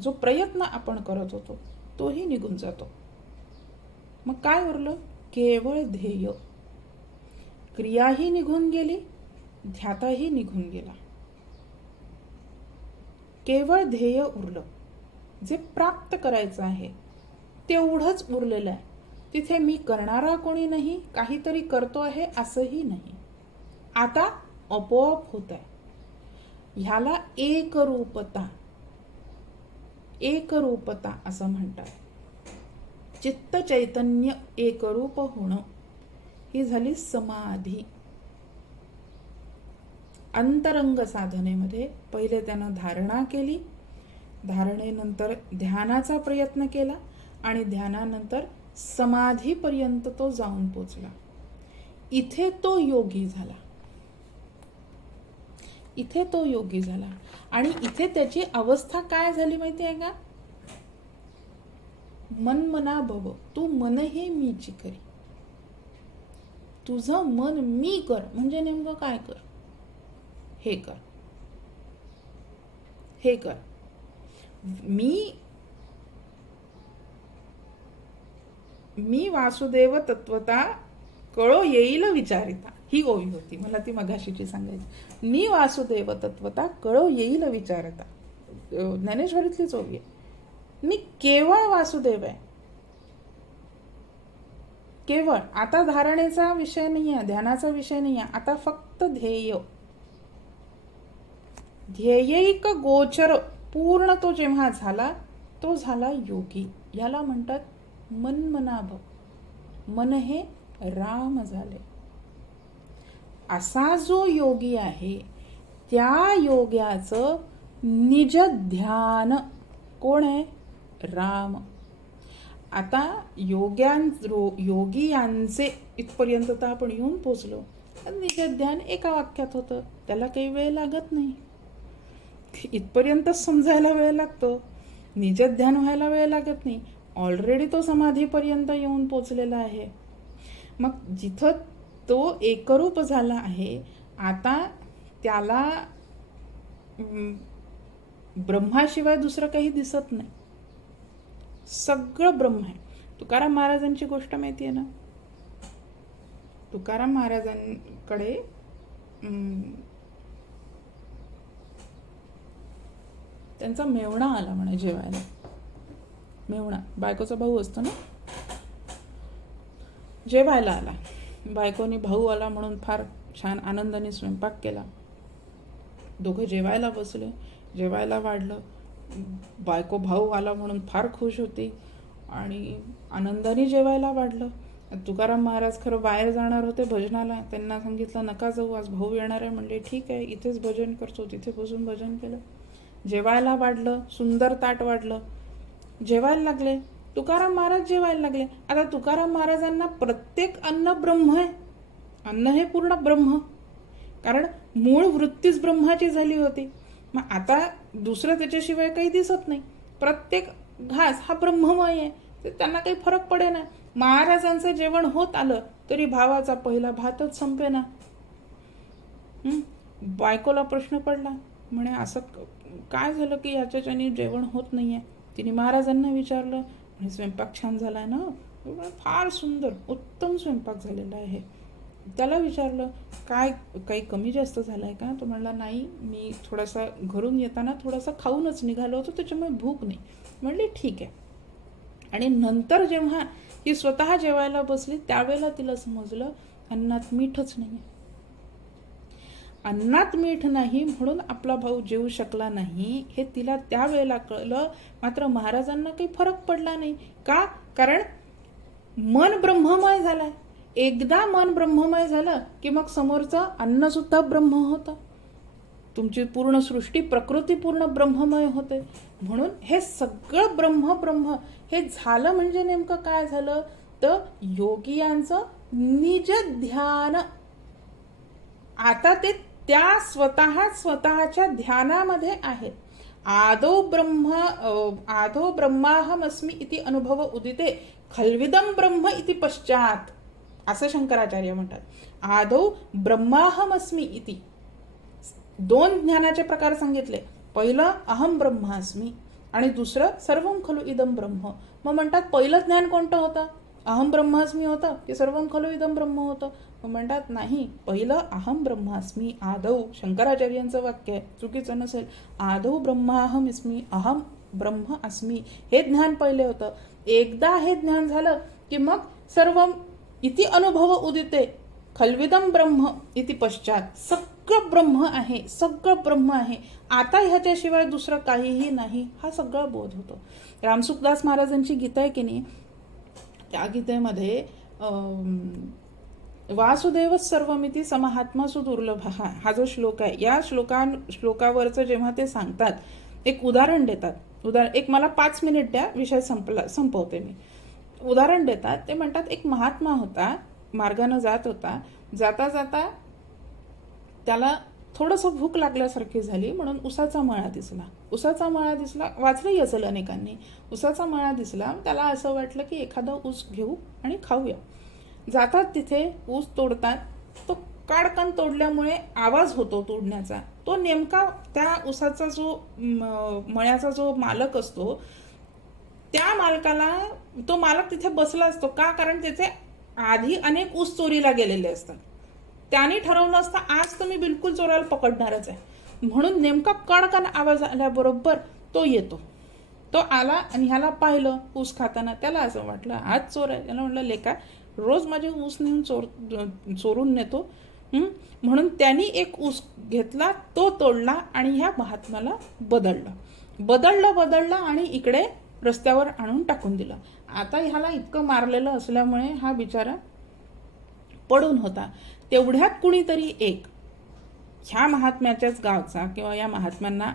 जो प्रयत्न आपण करत होतो, तोही निघून जातो. मग काय उरलं, केवळ ध्येय. क्रियाही निघून गेली, ध्याताही निघून गेला, केवळ ध्येय उरलं. जे प्राप्त करायचं आहे तेवढंच उरलेलं आहे. तिथे मी करणारा कोणी नाही, काहीतरी करतो आहे असंही नाही. आता आपोआप होत आहे. ह्याला एकरूपता, एकरूपता असं म्हणतात. चित्त चैतन्य एकरूप होणं, ही झाली समाधी. अंतरंग साधनेमध्ये पहिले त्यानं धारणा केली, धारणेनंतर ध्यानाचा प्रयत्न केला आणि ध्यानानंतर समाधीपर्यंत तो जाऊन पोचला. इथे तो योगी झाला. इथे तो योगी झाला. आणि इथे त्याची अवस्था काय झाली माहिती आहे का? मन मना भव, तू मन हे मीची करी. तुझं मन मी कर म्हणजे नेमकं काय कर? हे कर, हे कर. मी वासुदेव तत्वता कळो येईल विचारिता, ही ओवी होती. मला ती मगाशीची सांगायची. मी वासुदेव तत्वता कळो येईल विचारता, ज्ञानेश्वरीतलीच ओवी आहे. मी केवळ वासुदेव आहे, केवळ. आता धारणेचा विषय नाही आहे, ध्यानाचा विषय नाही आहे, आता फक्त ध्येय, ध्येयिक गोचर पूर्ण तो जेव्हा झाला, तो झाला योगी. याला म्हणतात मनमनाभ. मन हे राम झाले. असा जो योगी आहे त्या योग्याचं निज ध्यान कोण आहे? राम. आता योगी यांचे इथपर्यंत तर आपण येऊन पोचलो. निज ध्यान एका वाक्यात होतं, त्याला काही वेळ लागत नाही. इथपर्यंत समजायला वेळ लागतो, निज ध्यान व्हायला वेळ लागत नाही. ऑलरेडी तो समाधीपर्यंत येऊन पोचलेला आहे. मग जिथं तो एकरूप झाला आहे, आता त्याला ब्रह्माशिवाय दुसरं काही दिसत नाही. सगळं ब्रह्म आहे. तुकाराम महाराजांची गोष्ट माहिती आहे ना? तुकाराम महाराजांकडे त्यांचा मेवणा आला म्हणे जेवायला. मेवणा बायकोचा भाऊ असतो ना, जेवायला आला. बायकोनी भाऊ आला म्हणून फार छान आनंदाने स्वयंपाक केला. दोघं जेवायला बसले, जेवायला वाढलं. बायको भाऊ आला म्हणून फार खुश होती आणि आनंदाने जेवायला वाढलं. तुकाराम महाराज खरं बाहेर जाणार होते भजनाला. त्यांना सांगितलं नका जाऊ, आज भाऊ येणार आहे. म्हणले ठीक आहे, इथेच भजन करतो. तिथे बसून भजन केलं. जेवायला वाढलं, सुंदर ताट वाढलं. जेवायला लागले, तुकाराम महाराज जेवायला लागले. आता तुकाराम महाराजांना प्रत्येक अन्न ब्रह्म आहे. अन्न हे पूर्ण ब्रह्म, कारण मूळ वृत्तीच ब्रह्माची झाली होती. मग आता दुसरं त्याच्याशिवाय काही दिसत नाही. प्रत्येक घास हा ब्रह्ममय आहे. तर त्यांना काही फरक पडे ना. महाराजांचं जेवण होत आलं तरी भावाचा पहिला भातच संपेना. बायकोला प्रश्न पडला, म्हणे असं काय झालं की याच्याने जेवण होत नाहीये. तिने महाराजांना विचारलं, म्हणे स्वयंपाक छान झालाय ना? फार सुंदर उत्तम स्वयंपाक झालेला आहे. त्याला विचारलं काय काही कमी जास्त झालाय का? तो म्हणला नाही, मी थोडासा घरून येताना थोडासा खाऊनच निघालो होतो, त्याच्यामुळे भूक नाही. म्हणले ठीक आहे. आणि नंतर जेव्हा ही स्वतः जेवायला बसली त्यावेळेला तिला समजलं अन्नात मीठच नाही. अन्नात मीठ नाही म्हणून आपला भाऊ जेवू शकला नाही हे तिला त्यावेळेला कळलं. मात्र महाराजांना काही फरक पडला नाही. का? कारण मन ब्रह्ममय झालंय. एकदा मन ब्रह्ममय झालं की मग समोरचं अन्न सुद्धा ब्रह्म होतं. तुमची पूर्ण सृष्टी प्रकृती पूर्ण ब्रह्ममय होते. म्हणून हे सगळं ब्रह्म ब्रह्म हे झालं म्हणजे नेमकं काय झालं तर योगियांचं निज ध्यान. आता ते त्या स्वतःच्या ध्यानामध्ये आहे. आदौ ब्रह्माहमस्मी इति अनुभव उदिते खल्विदम ब्रह्म इति पश्चात, असं शंकराचार्य म्हणतात. आदौ ब्रह्माहमस्मी इति दोन ज्ञानाचे प्रकार सांगितले. पहिलं अहम ब्रह्मास्मी आणि दुसरं सर्वम खलु इदम ब्रह्म. मग म्हणतात पहिलं ज्ञान कोणतं होतं? अहम ब्रह्मास्मी होतं की सर्वम खलु इदम ब्रह्म होतं? मग म्हणतात नाही, पहिलं अहम ब्रह्मास्मी आदौ, शंकराचार्यांचं वाक्य आहे, चुकीचं नसेल. आदौ ब्रह्माहमस्मी अहम ब्रह्म अस्मी हे ज्ञान पहिले होतं. एकदा हे ज्ञान झालं की मग सर्वम इति अनुभव उदिते खल्विदम ब्रह्म इति पश्चात, सगळं ब्रह्म आहे, सगळं ब्रह्म आहे. आता ह्याच्याशिवाय दुसरं काहीही नाही, हा सगळा बोध होतो. रामसुखदास महाराजांची गीता आहे की नाही, त्या गीतेमध्ये वासुदेव सर्वमिती समहात्मा सुदुर्लभ हा जो श्लोक आहे, या श्लोकावरचं जेव्हा ते सांगतात, एक उदाहरण देतात. एक मला 5 मिनिट द्या, विषय संपवते मी. उदाहरण देतात. ते म्हणतात, एक महात्मा होता, मार्गानं जात होता. जाता जाता त्याला थोडंसं भूक लागल्यासारखी झाली, म्हणून उसाचा मळा दिसला. वाचलंही असेल अनेकांनी. उसाचा मळा दिसला. त्याला असं वाटलं की एखादा ऊस घेऊ आणि खाऊया. जातात तिथे, ऊस तोडतात. तो काडकन तोडल्यामुळे आवाज होतो तोडण्याचा. तो नेमका त्या ऊसाचा जो मळ्याचा जो मालक असतो, त्या मालकाला, तो मालक तिथे बसला असतो का, कारण त्याचे आधी अनेक ऊस चोरीला गेलेले असतात. त्याने ठरवलं असतं, आज तर मी बिलकुल चोराला पकडणारच आहे. म्हणून नेमका कडकन आवाज आल्याबरोबर तो येतो. तो आला आणि ह्याला पाहिलं ऊस खाताना. त्याला असं वाटलं, आज चोर आहे. त्याला म्हटलं, लेका, रोज माझे ऊस नेऊन चोरून नेतो. म्हणून त्यांनी एक ऊस घेतला, तो तोडला आणि ह्या महात्म्याला बदललं आणि इकडे रस्त्यावर आणून टाकून दिलं. आता ह्याला इतकं मारलेलं असल्यामुळे हा बिचारा पडून होता. तेवढ्यात कुणीतरी एक ह्या महात्म्याच्याच गावचा किंवा या महात्म्यांना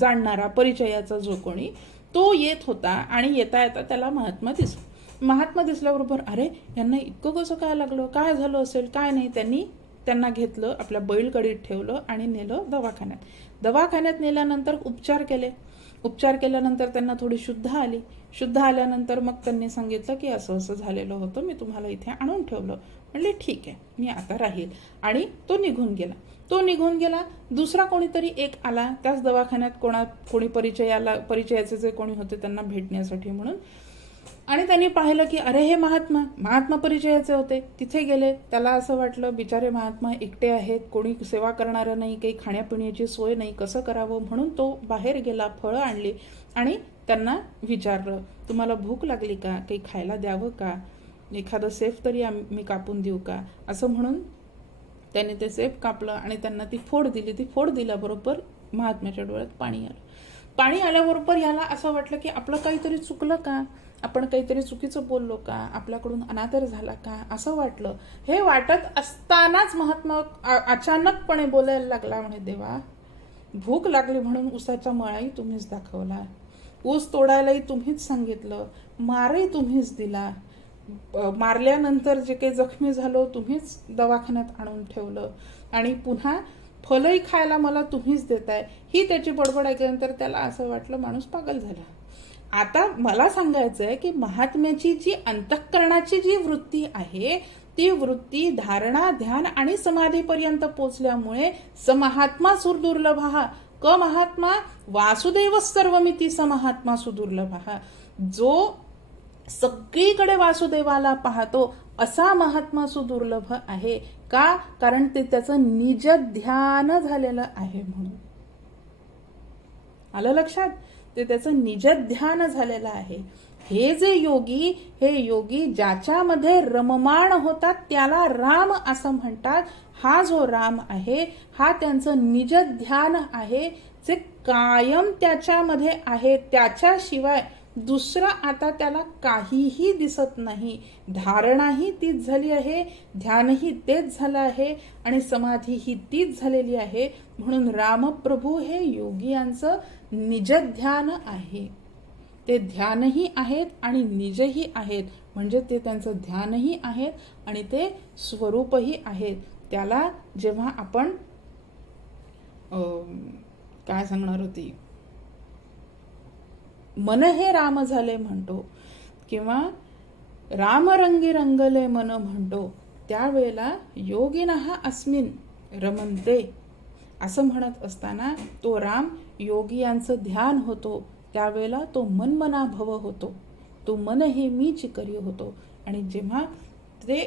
जाणणारा परिचयाचा जो कोणी, तो येत होता. आणि येता येता त्याला महात्मा दिसल्याबरोबर, अरे यांना इतकं कसं काय लागलं, काय झालं असेल, काय नाही. त्यांना घेतलं, आपल्या बैलगाडीत ठेवलं आणि नेलं दवाखान्यात नेल्यानंतर उपचार केल्यानंतर त्यांना थोडी शुद्ध आल्यानंतर मग त्यांनी सांगितलं की असं झालेलं होतं, मी तुम्हाला इथे आणून ठेवलं. म्हणले, ठीक आहे, मी आता राहील. आणि तो निघून गेला. दुसरा कोणीतरी एक आला त्याच दवाखान्यात, कोणी परिचयाचे जे कोणी होते त्यांना भेटण्यासाठी म्हणून. आणि त्यांनी पाहिलं की अरे, हे महात्मा परिचयाचे होते. तिथे गेले. त्याला असं वाटलं, बिचारे महात्मा एकटे आहेत, कोणी सेवा करणारं नाही, काही खाण्यापिण्याची सोय नाही, कसं करावं. म्हणून तो बाहेर गेला, फळं आणली आणि त्यांना विचारलं, तुम्हाला भूक लागली का, काही खायला द्यावं का, एखादं सेफ तरी मी कापून देऊ का. असं म्हणून त्याने ते सेफ कापलं आणि त्यांना ती फोड दिल्याबरोबर महात्म्याच्या डोळ्यात पाणी आल्याबरोबर ह्याला असं वाटलं की आपलं काहीतरी चुकलं का, आपण काहीतरी चुकीचं बोललो का, आपल्याकडून अनादर झाला का, असं वाटलं. हे वाटत असतानाच महात्मा अचानकपणे बोलायला लागला, म्हणे, देवा, भूक लागली म्हणून उसाचा मळाही तुम्हीच दाखवला, ऊस तोडायलाही तुम्हीच सांगितलं, मारही तुम्हीच दिला, मारल्यानंतर जे काही जखमी झालो तुम्हीच दवाखान्यात आणून ठेवलं, आणि पुन्हा फलही खायला मला तुम्हीच देताय. ही त्याची बडबड ऐकल्यानंतर त्याला असं वाटलं, माणूस पागल झाला. आता मला सांगायचंय की महात्म्याची जी अंतःकरणाची जी वृत्ती आहे, ती वृत्ती धारणा, ध्यान आणि समाधीपर्यंत पोचल्यामुळे समहात्मा सुदुर्लभ, क महात्मा वासुदेव सर्वमिती समहात्मा सुदुर्लभ, जो सगळीकडे वासुदेवाला पाहतो असा महात्मा सुदुर्लभ आहे. का, कारण ते त्याचं निज ध्यान झालेलं आहे म्हणून. आलं लक्षात? ते त्याचं निज ध्यान झालेलं आहे. हे योगी ज्याच्यामध्ये रममाण होतात त्याला राम असं म्हणतात. हा जो राम आहे हा त्यांचं निज ध्यान आहे, जे कायम त्याच्यामध्ये आहे. त्याच्याशिवाय दुसरा आता त्याला काहीही दिसत नाही. धारणाही तीच झाली आहे, ध्यानही तेच झालं आहे आणि समाधीही तीच झालेली आहे. म्हणून रामप्रभू हे योगियांचं निज ध्यान आहे. ते ध्यानही आहेत आणि निजही आहेत, म्हणजे ते त्यांचं ध्यानही आहेत आणि ते स्वरूपही आहेत. त्याला जेव्हा आपण काय सांगणार होती, मन हे राम झाले म्हणतो किंवा रामरंगी रंगले मन म्हणतो, त्यावेळेला योगिनः अस्मिन रमन्ते असं म्हणत असताना तो राम योगियांचं ध्यान होतो. त्यावेळेला तो मनमना भव होतो, तो मन हे मीच करी होतो. आणि जेव्हा ते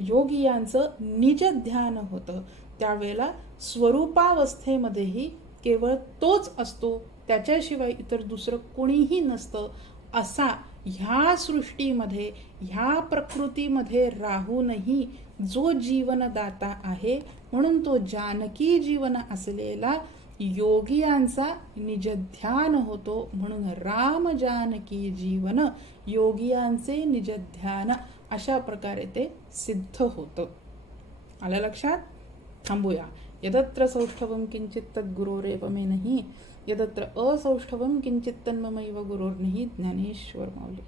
योगियांचं निज ध्यान होतं त्यावेळेला स्वरूपावस्थेमध्येही केवळ तोच असतो, त्याच्याशिवाय इतर दुसरं कोणीही नसतं. असा ह्या सृष्टीमध्ये, ह्या प्रकृतीमध्ये राहूनही जो जीवनदाता आहे, म्हणून तो जानकी जीवन असलेला योगियांचा निजध्यान होतो. म्हणून राम जानकी जीवन योगियांचे निजध्यान अशा प्रकारे ते सिद्ध होतं. आलं लक्षात? थांबूया. यदत्र सौष्ठवं किंचित तद्गुरोरेव मे नहि, यदत्र असौष्ठवं किंचित तन्ममैव गुरोर्नहि. ज्ञानेश्वर माऊली.